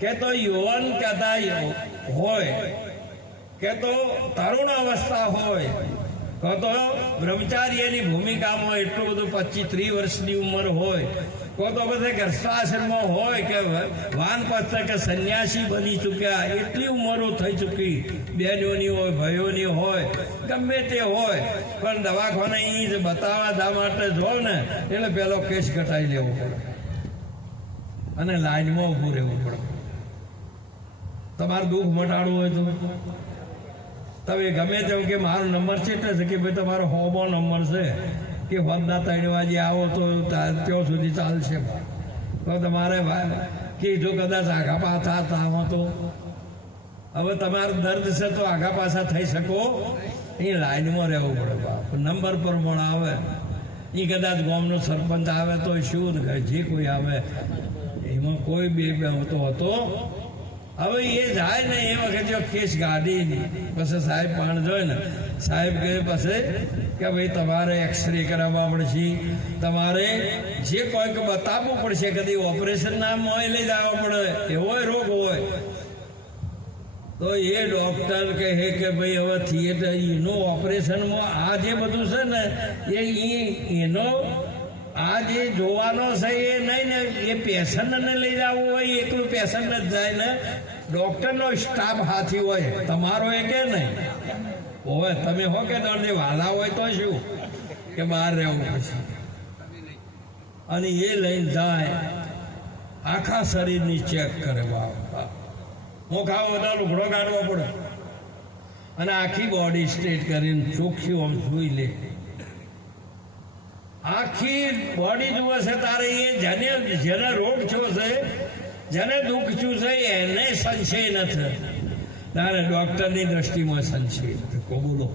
કે તો યુવાન કહેતા હોય, કે તો તરુણ અવસ્થા હોય, તો બ્રહ્મચારીની ભૂમિકામાં એટલું બધું 25-30 વર્ષની ઉંમર હોય, તો પછી ગર્ભાશ્રમમાં હોય કે વાનપ્રસ્થ કે સંન્યાસી બની ચૂક્યા, એટલી ઉંમરો થઈ ચૂકી, બહેનોની હોય, ભાઈઓની હોય, ગમે તે હોય, પણ દવાખાને એ જ બતાવવા દા માટે જો ને એટલે પેલો કેસ ઘટાઈ લેવો પડે અને લાઈનમાં ઊભું રહેવું પડે. તમારું દુઃખ મટાડવું હોય તો તમે ગમે તેમ કે મારો નંબર છે કે ભાઈ તમારો 100 નંબર છે કે વંદના 3 વાગે આવો તો ત્યાં સુધી ચાલશે. તો તમારે કીધું કદાચ આગા પાછા થાવ તો હવે તમારું દર્દ છે તો આગા પાછા થઈ શકો એ લાઈનમાં રહેવું પડે. બાપ નંબર પર પણ આવે, એ કદાચ ગામનો સરપંચ આવે તો શું જે કોઈ આવે એમાં કોઈ બે હતો. હવે એ જાય ને એ વખતે કેસ ગાડી પછી સાહેબ પણ જોઈ ને સાહેબ કહે પછી કે ભાઈ તમારે એક્સરે કરાવવા પડશે, તમારે જે કોઈક બતાવવું પડશે, કદી ઓપરેશન ના મોય લઈ જવા પડે, એવો રોગ હોય તો એ ડોક્ટર કહે કે ભાઈ હવે થિયેટર એનું ઓપરેશનમાં આ જે બધું છે ને એનો આ જે જોવાનો છે એ નહીં ને, એ પેશન્ટને લઈ જવું હોય એકલું પેશન્ટ જ જાય ને, ડોક્ટરનો સ્ટાફ હાથી હોય, તમારો એ કે નહીં હોય. તમે હો કે દર્દી વાલા હોય તો શું કે બહાર રહેવું પડશે, અને એ લઈને જાય આખા શરીરની ચેક કરે. બાપ હું ખાવ બધા લુગડો કાઢવો પડે અને આખી બોડી સ્ટ્રેટ કરીને ચોખ્ખી આમ જોઈ લે, આખી બોડી જુએ છે તારે. એ જેને રોગ થયો છે, જેને દુઃખ થયું છે એને સંશય નથી, તારે ડોક્ટરની દ્રષ્ટિમાં સંશય નથી. બોલો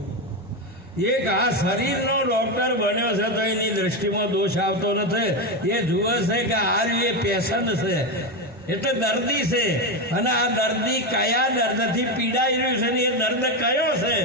એક આ શરીરનો ડોક્ટર બન્યો છે તો એની દ્રષ્ટિમાં દોષ આવતો નથી. એ જુએ છે કે આ એ પેશન્ટ છે, એટલે દર્દી છે, અને આ દર્દી કયા દર્દથી પીડાઈ રહ્યું છે ને એ દર્દ કયો છે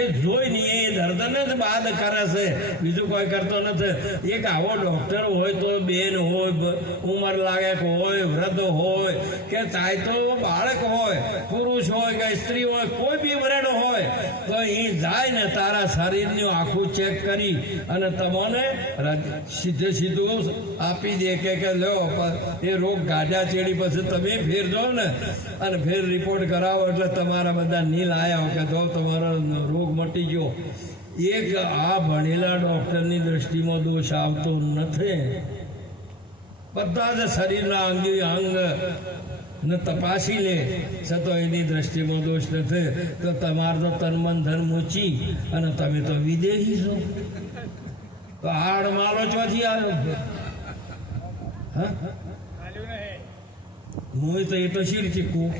એ જોઈને એ દર્દને જ બાદ કરે છે, બીજું કોઈ કરતો નથી. એક આવો ડોક્ટર હોય તો બેન હોય, ઉંમર લાયક હોય, વૃદ્ધ હોય કે ચાહે તો બાળક હોય, પુરુષ હોય કે સ્ત્રી હોય, કોઈ બી વર્ણ હોય તો એ જાય ને તારા શરીરનું આખું ચેક કરી અને તમને સીધું આપી દે કે લો એ રોગ ગાઢા ચેડી પછી તમે ફેર દો ને અને ફેર રિપોર્ટ કરાવો એટલે તમારા બધા નીલ આવ્યા કે જો તમારો રોગ મટી ગયો. એક આ ભણેલા ડોક્ટરની દ્રષ્ટિમાં દોષ આવતો નથી. બધા જ શરીરના અંગ ને તપાસી લે છતાં એની દ્રષ્ટિમાં દોષ નથી. તો તમારે તો તન મન ધન મૂચી અને તમે તો વિદેહી છો. તો આડ માલો ચોથી આવ્યો. હા, હું તો એ તો શીર ચીકું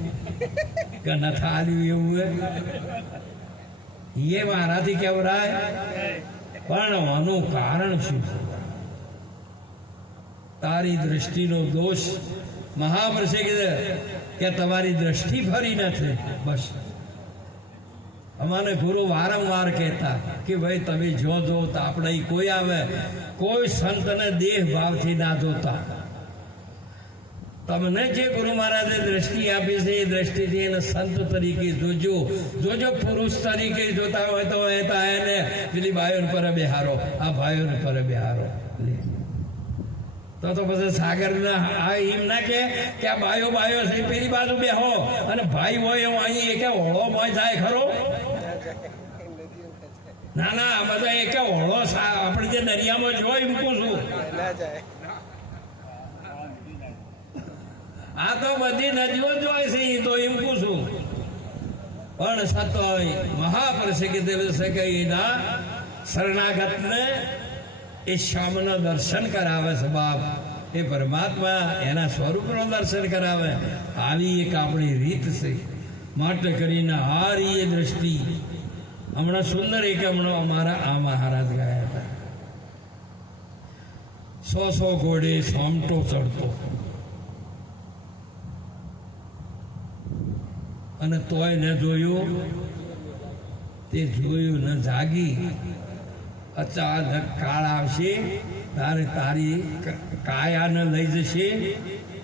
કે નથી આવ્યું એવું એ મારાથી કેવરાય. પણ આનું કારણ શું? તારી દ્રષ્ટિનો દોષ. મહાપુરુષે કીધું કે તમારી દ્રષ્ટિ ફરી નથી. બસ અમારે ગુરુ વારંવાર કહેતા કે ભાઈ તમે જો તો આપણે કોઈ આવે, કોઈ સંતને દેહ ભાવથી ના જોતા. તમને જે ગુરુ મહારાજે દ્રષ્ટિ આપી છે એ દ્રષ્ટિથી એને સંત તરીકે જોજો. જોજો પુરુષ તરીકે જોતા હોય તો એને પેલી ભાઈઓ પર બેહારો, આ ભાઈઓ પર બેહારો. તો પછી સાગર એમ ના કે આ ભાઈઓ છે પેલી બાજુ બેહો અને ભાઈ હોય એવો અહીં એક હોળો મોય થાય ખરો? ના ના, બધા એક હોળો આપણે જે દરિયામાં જોઈ મૂકું છું. આ તો બધી નદીઓ જોઈ છે એ તો એમ પૂછું. પણ સતો મહાપુરુષે કીધેલું છે કે એના શરણાગતને એ શ્યામનો દર્શન કરાવે છે. બાપ એ પરમાત્મા એના સ્વરૂપનો દર્શન કરાવે. આવી એક આપણી રીત છે. માટે કરીને હારી એ દ્રષ્ટિ. હમણાં સુંદર એક હમણાં અમારા આ મહારાજ ગયા હતા. 100 ઘોડે સોમટો ચડતો અને તોય ન જોયું. તે જોયું ન જાગી. અચાનક કાળ આવશે તારે તારી કાયાને લઈ જશે,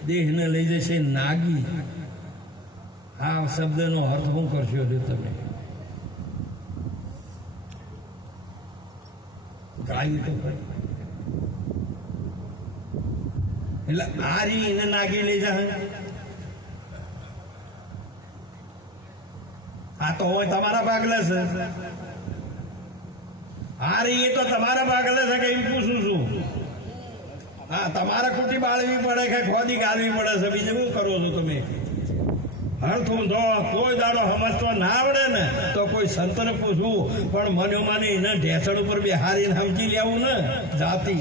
દેહને લઈ જશે નાગી. આ શબ્દનો અર્થ શું કરશો તમે? ગાયું તો એટલે આ રી એને નાગી લઈ જાય. આ તો હોય તમારા ભાગલે છે. આ રી એ તો તમારા ભાગલે છે કે એમ પૂછું છું. હા, તમારે કુટી બાળવી પડે કે ખોદી ગાળવી પડે છે. બીજું શું કરો છો તમે? હરથું જો કોઈ દાડો સમજતો ના આવડે ને તો કોઈ સંતને પૂછવું. પણ મને એને ઢેસણ ઉપર બેહારીને સમજી લેવું ને જાતિ.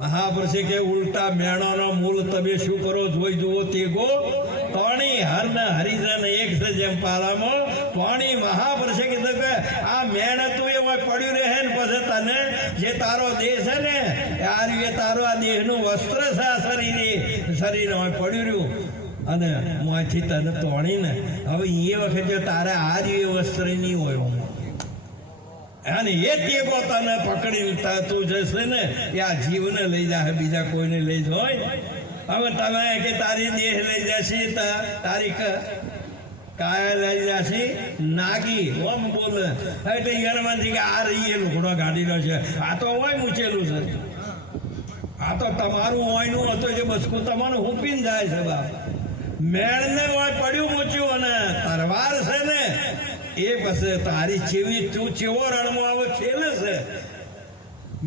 મહાપુરુષે કે ઉલટા મેણોનો મૂળ તમે શું કરો જોઈ જુઓ તેગો તોણી હર ને હરિજન એક છે જેમ પાલામાં તોણી. મહાપુરુષે કીધું કે આ મેણ તું એવો પડ્યું રહે ને પછી તને જે તારો દેહ છે ને યાર એ તારો આ દેહનું વસ્ત્ર છે. આ શરીર પડ્યું રહ્યું અને મોંથી તને તોણી ને હવે એ વખતે તારે આ જ વસ્ત્ર નહીં હોય અને એ તેગો તને પકડી તું જશે ને એ આ જીવને લઈ જાય, બીજા કોઈને લઈ જાય. હવે તમે કે તારી દેહ લઈ જશે, તારી કાયા લઈ જશે નાગી. ઓમ બોલે એટલે યરમાંથી કે આ રહી એ લુકડો ગાડીનો છે. આ તો હોય મૂચેલું છે. આ તો તમારું હોયનું હતું જે બસકું તમારું હુંપીને જાય છે. બાપ મેળને હોય પડ્યું મૂચ્યું અને તરવાર છે ને એ પછી તારી ચેવી તું ચેવો રણમાં આવે ખેલે છે.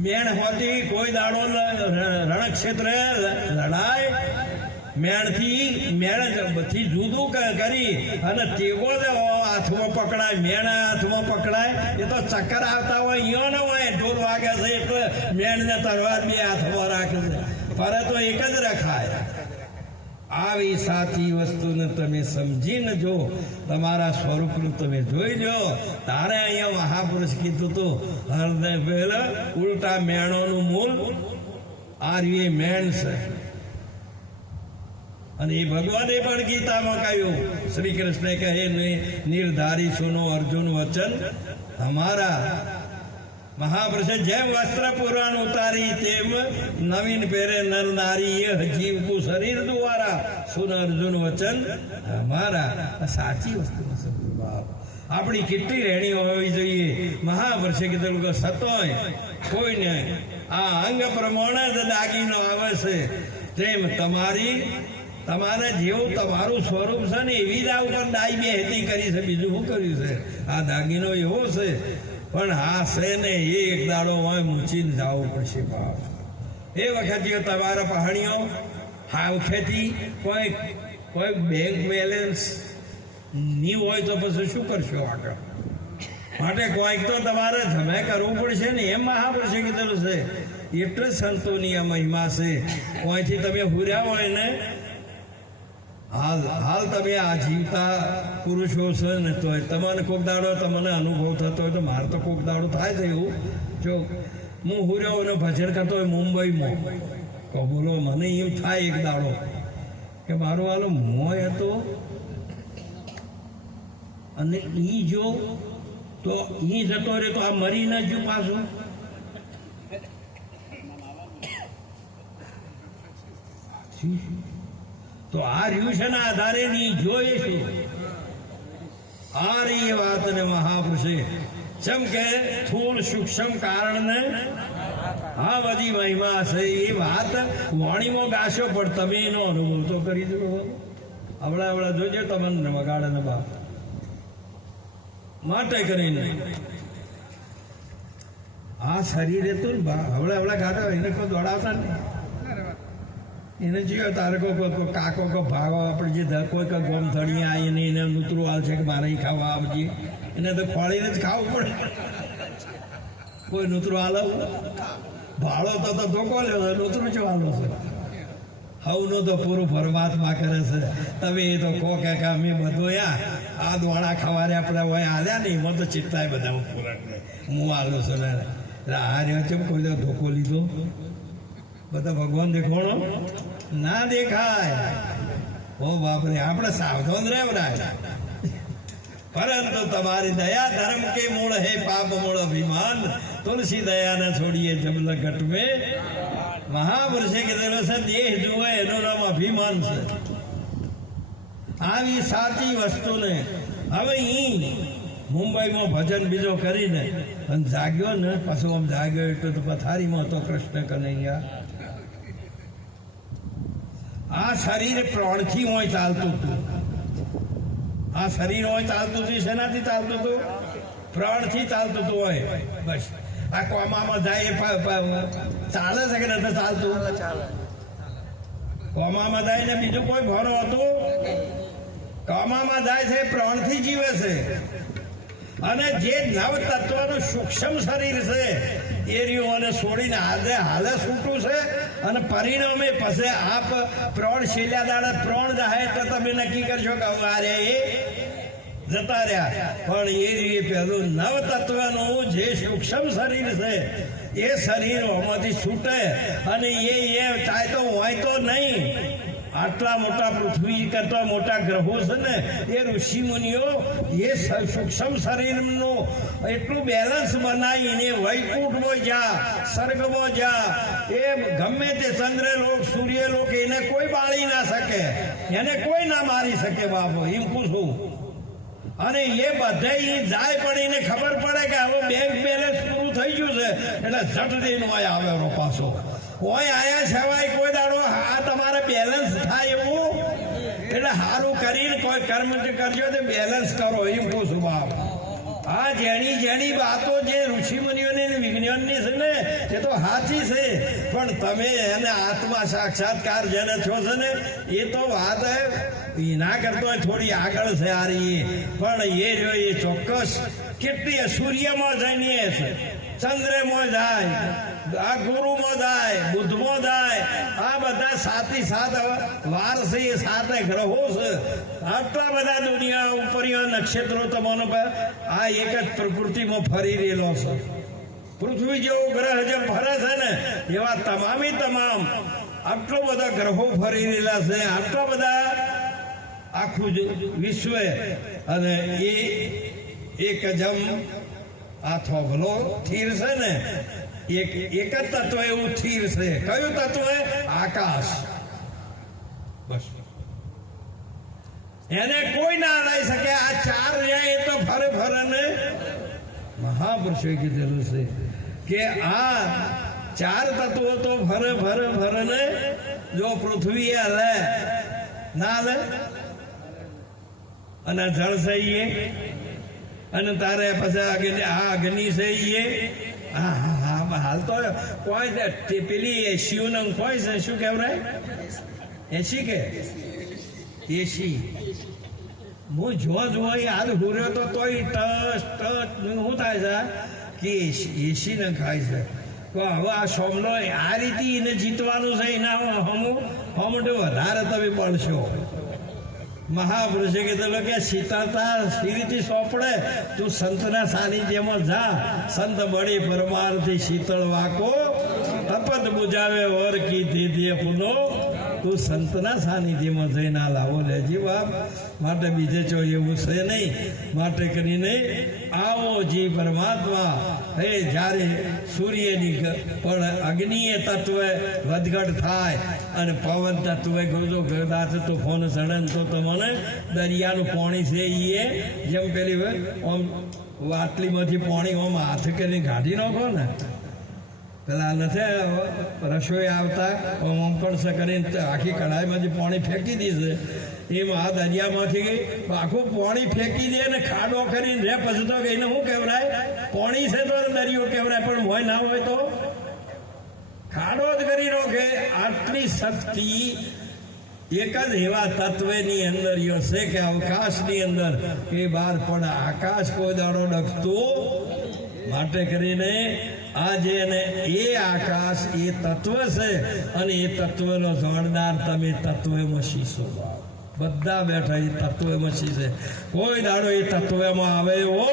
મેણ હોતી કોઈ દાડો રણક્ષેત્ર લડાય મેણથી જુદું કરી અને તેગો હાથમાં પકડાય, મેણ હાથમાં પકડાય. એ તો ચક્કર આવતા હોય ઈયો ને હોય ઢોલ વાગે છે એટલે મેણ ને તરવાર બે હાથમાં રાખે છે. ફરે તો એક જ રખાય. આવી સાચી વસ્તુને તમે સમજીને જો તમારા સ્વરૂપનું તમે જોઈ લો. તારે અહીંયા મહાપુરુષ કીધું તો હૃદય પહેલા ઉલટા મેણોનું મૂળ આર્ય મેણ છે. અને એ ભગવાને પણ ગીતામાં કહ્યું, શ્રી કૃષ્ણે કહે નિર્ધારી સુનો અર્જુન વચન અમારા. મહાપુરુષે જેમ વસ્ત્ર પુરાણ ઉતારી તેમ નવીન પહેરે નર નારી જીવકું શરીર દ્વારા સુન અર્જુન વચન અમારા. સાચી વસ્તુ બાપ આપણી કેટલી રહેણી હોવી જોઈએ. મહાપુરુષે કીધું કે સતોય કોઈને આ અંગ પ્રમાણે જ દાગીનો આવે છે, તેમ તમારે જેવું તમારું સ્વરૂપ છે ને એવી જ આ ઉપર દાઈ બે હેતી કરી છે. બીજું શું કર્યું છે? આ દાગીનો એવો છે, પણ હા છે ને એક દાડો હોય મૂચીને જવું પડશે બાપ. એ વખતે તમારા પહાણીઓ હાવખેથી કોઈ બેંક બેલેન્સ નહીં હોય તો પછી શું કરશો આગળ? માટે કોઈક તો તમારે જમે કરવું પડશે ને. એમ મહાપુરુષે કીધેલું છે. એટલે સંતોની આ મહિમા છે. કોઈથી તમે હુર્યા હોય ને હાલ તમે આ જીવતા પુરુષો છે ને, તો તમને કોક દાડો તમને અનુભવ થતો હોય તો મારે તો કોક દાડો થાય છે એવું. જો હું હુર્યો અને ભજન કરતો હોય મુંબઈમાં, તો બોલો મને એમ થાય એક દાડો કે મારો વાલો મોય હતો અને ઈ જો તો ઈ જતો રહે તો આ મરી ના જો પાછું. તો આ રહ્યું છે ને આધારે ની જોઈએ શું? આ રહી વાત ને મહાપુરુષે જેમ કે સ્થૂળ સૂક્ષ્મ કારણને આ બધી મહિમા છે. એ વાત વાણીમાં ગાશો પણ તમે એનો અનુભવ તો કરી દો. હમણાં જોજો તમને વગાડે ને બાપ માટે કરીને આ શરીર હતું ને હમણાં ગાતા એને કોઈ દોડાવતા નહીં. એને જીવો તારે કોઈ કાકો કો ભાગો આપણે જે કોઈ ગોમ થળી આવીને એને નૂતરું હાલ છે કે મારે ખાવા આવજે, એને તો ખોળીને જ ખાવું પડે. કોઈ નૂતરું હાલો ભાડો તો ધોકો લેવો, નૂતરું શું હાલો છે? હવનો તો પૂરું પરમાત્મા કરે છે. તમે એ તો કહો કે અમે બધો આ દોડા ખવારે આપણે હોય હાલ્યા નહીં, એમાં તો ચિત્તાય બધા પૂરણ હું હાલો છું. એટલે આ રહ્યો છે કોઈ તો ધોકો લીધો. બધા ભગવાન દેખાણો ના દેખાય. ઓ બાપરે, આપણે સાવધાન રહેવરાય. પરંતુ તમારી દયા ધર્મ કે મૂળ હે પાપ મૂળ અભિમાન, તુલસી દયા ના છોડીએ જબલ ઘટ મેં. મહાપુરુષે કીધેલો છે દેહ જુએ એનું નામ અભિમાન છે. આવી સાચી વસ્તુને હવે મુંબઈમાં ભજન બીજો કરીને અને જાગ્યો ને પાછું આમ જાગ્યો એટલે તો પથારીમાં હતો કૃષ્ણ કનૈયા. આ શરીર પ્રાણથી હોય ચાલતું હતું. આ શરીર હોય ચાલતું હતું. શેનાથી ચાલતું હતું? પ્રાણથી ચાલતું હતું હોય. બસ આ કોમામાં જાય ચાલે છે કે નથી ચાલતું? કોમામાં જાય ને બીજું કોઈ ભરો હતું? કોમામાં જાય છે પ્રાણથી જીવે છે. અને જે નવ તત્વનું સૂક્ષ્મ શરીર છે એ રહ્યું અને છોડીને હાલે છૂટું છે. અને પરિણામે પછી આપ પ્રાણ છેલ્લા દાડે પ્રાણ જાય તો તમે નક્કી કરશો કે અરે એ જતા રહ્યા. પણ એ રીતે પેલું નવ તત્વનું જે સૂક્ષ્મ શરીર છે એ શરીર આમાંથી છૂટે અને એ ચાહે તો હોય તો નહીં. આટલા મોટા પૃથ્વી કરતા મોટા ગ્રહો છે ને એ ઋષિ મુનિઓ એ સૂક્ષ્મ શરીરનું એટલું બેલેન્સ બનાવીને વૈકુંઠમાં જા, સ્વર્ગમાં જા, એ ગમે તે ચંદ્રલોક સૂર્યલોક એને કોઈ બાળી ના શકે, એને કોઈ ના મારી શકે. બાપો એમ પૂછું. અને એ બધે જાય પણ એને ખબર પડે કે હવે બેંક બેલેન્સ પૂરું થઈ ગયું છે એટલે ઝટ દઈને હોય આવેલો પાછો હોય આયા સિવાય કોઈ દાડો આ તમારે બેલેન્સ થાય એવું. એટલે સારું કરીને કોઈ કર્મ કરજો તો બેલેન્સ કરો એમ પૂછું બાપ. આ જેની વાતો જે ઋષિમુનિઓની વિજ્ઞાનની છે ને એ તો સાચી છે, પણ તમે એને આત્મા સાક્ષાત્કાર જેને છો છે ને એ તો વાત ના કરતો હોય થોડી આગળ છે આરી. પણ એ જો એ ચોક્કસ કેટલી સૂર્યમાં જઈને છે, ચંદ્રમાં જાય, આ ગુરુમાં જાય, બુદ્ધમાં જાય, આ બધા સાથી સાત વાર છે, એ સાત ગ્રહો છે. આટલા બધા દુનિયા ઉપરીય નક્ષત્રો તમને આ એક જ પ્રકૃતિમાં ફરી રહેલો છે. પૃથ્વી જેવો ગ્રહ જે ફરે છે ને એવા તમામ આટલો બધા ગ્રહો ફરી રહેલા છે. આટલા બધા આખું વિશ્વ અને એ એક જમ આ થોભલો થીર છે ને એક જ તત્વ એવું થીર છે. કયું તત્વ? આકાશ. બસ એને કોઈ ના લઈ શકે. આ ચાર રહ્યા એ તો ફરે ને મહાપુરુષોએ કીધેલું છે કે આ ચાર તત્વો તો ફરે ને જો પૃથ્વી હલે ના હલે અને જળ છે અને તારે પછી આ અગ્નિ છે હાલ તો કોઈ પેલી શિવ ને કોઈ છે શું કેવરાય એસી કે એસી હું જો હાલ હુર્યો તો તોય ટચ શું થાય છે કે એસી ને ખાય છે. તો હવે આ સોમલો આ રીતે એને જીતવાનું છે. એના હમું વધારે તમે પડશો. મહાપુરુષે કીધું કે શીતળતા સ્થિરથી સોંપડે તું સંતના સાનિધ્યમાં જા. સંત બળી પરમારથી શીતળ વાકો તપત બુજાવે વર કી દીધી પુનો. તું સંતના સાનિધ્યમાં જઈને આ લાવો લેજી બાપ. માટે બીજે ચો એવું છે નહીં. માટે કરીને આવો જે પરમાત્મા હે જ્યારે સૂર્યની પણ અગ્નિએ તત્વે વધઘટ થાય અને પવન તત્વે ગોજો કદાચ તોફાન સડે તો તમને દરિયાનું પાણી છે એ જેમ પેલી આમ આટલીમાંથી પાણી આમ હાથ કરીને કાઢી નાખો ને પેલા નથી રસોઈ આવતા આમ પણ કરીને આખી કઢાઈમાંથી પાણી ફેંકી દીધે એમ આ દરિયામાંથી આખું પાણી ફેંકી દે ને ખાડો કરીને રે પછી તો કહીને શું કહેવાય પાણી છે તો દરિયો કહેવાય પણ હોય ના હોય તો ખાડો જ કરી નાખે. આટલી શક્તિ એક જ એવા તત્વની અંદર છે કે અવકાશની અંદર એ બહાર પણ આકાશ કોઈ દાડો ડગતો. માટે કરીને આજે ને એ આકાશ એ તત્વ છે અને એ તત્વનો જોડદાર તમે તત્વમાં શીશો. બધા બેઠા એ તત્વમાં શીશે. કોઈ દાડો એ તત્વમાં આવે એવો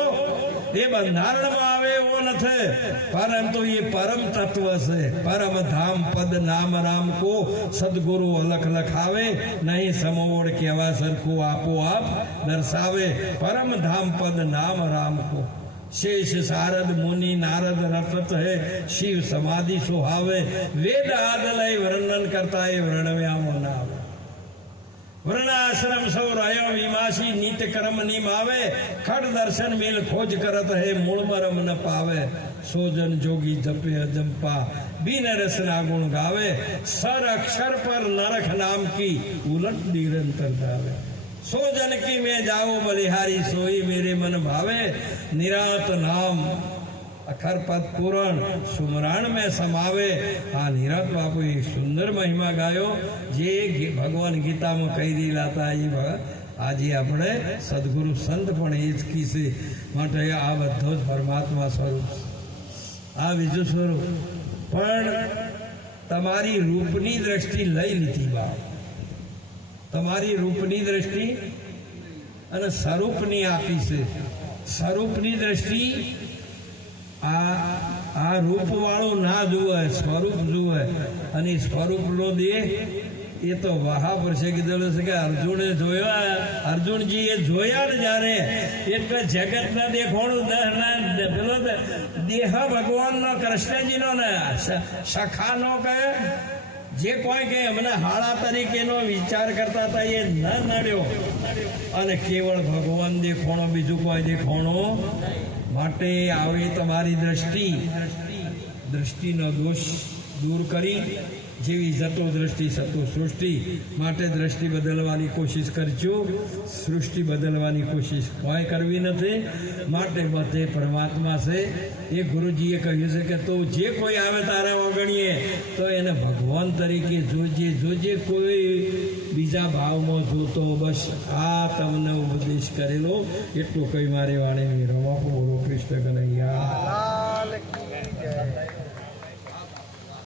એ બંધારણમાં આવે એવો નથી. પરંતુ એ પરમ તત્વ છે. પરમ ધામ પદ નામ રામ કો સદગુરુ અલખ લખાવે નહીં સમોવડ કહેવા સરખું આપોઆપ દર્શાવે. પરમ ધામ પદ નામ રામ કો शेष सारद मुनि नारद रटत है शिव समाधि सुहावे. वेद आदलय वर्णन करता है वर्णव्यामो नाम. वर्णाश्रम सौ रयो विमासी नित कर्म निभावे. खड़ दर्शन मिल खोज करत है मूल मरम न पावे. सोजन जोगी जपे अजंपा बिन रसना गुण गावे. सर अक्षर पर नरक नाम की उलट निरंतर गावे. सो जन की मैं जाओ बलिहारी सोई मेरे मन भावे. निरात नाम अखर पद पुराण सुमराण में समावे. हाँ निरात बापू एक सुंदर महिमा गायो जे भगवान गीता में कही दिला था. ये आज अपने सदगुरु संत पण ए ज कीसे માટે આ બધો જ પરમાત્મા સ્વરૂપ. આ બીજું સ્વરૂપ પણ તમારી રૂપની દ્રષ્ટિ લઈ લીધી બાપ. તમારી રૂપની દ્રષ્ટિ અને સ્વરૂપની આપી છે. સ્વરૂપની દ્રષ્ટિ આ રૂપ વાળું ના જુએ, સ્વરૂપ જુએ. અને સ્વરૂપનો દેહ એ તો મહાપુરુષે કીધેલું છે કે અર્જુને જોયા, અર્જુનજીએ જોયા ને જ્યારે એટલે જગતના દેખોણું પેલો દેહ ભગવાનનો કૃષ્ણજીનો ને સખાનો કહે જે કોઈ કે અમને હાળા તરીકેનો વિચાર કરતા હતા એ ન નડ્યો અને કેવળ ભગવાન દેખોણો, બીજું કોઈ દેખોણો. માટે આવી તમારી દ્રષ્ટિનો દોષ દૂર કરી જેવી જતો દ્રષ્ટિ સતો સૃષ્ટિ. માટે દ્રષ્ટિ બદલવાની કોશિશ કરજો. સૃષ્ટિ બદલવાની કોશિશ કોઈ કરવી નથી. માટે બધે પરમાત્મા છે. એ ગુરુજીએ કહ્યું છે કે તું જે કોઈ આવે તારે ઓગણીએ તો એને ભગવાન તરીકે જોજે કોઈ બીજા ભાવમાં જોતો. બસ આ તમને ઉપદેશ કરેલો એટલું કઈ મારી વાણી રવા બોલો. કૃષ્ણ કનૈયા.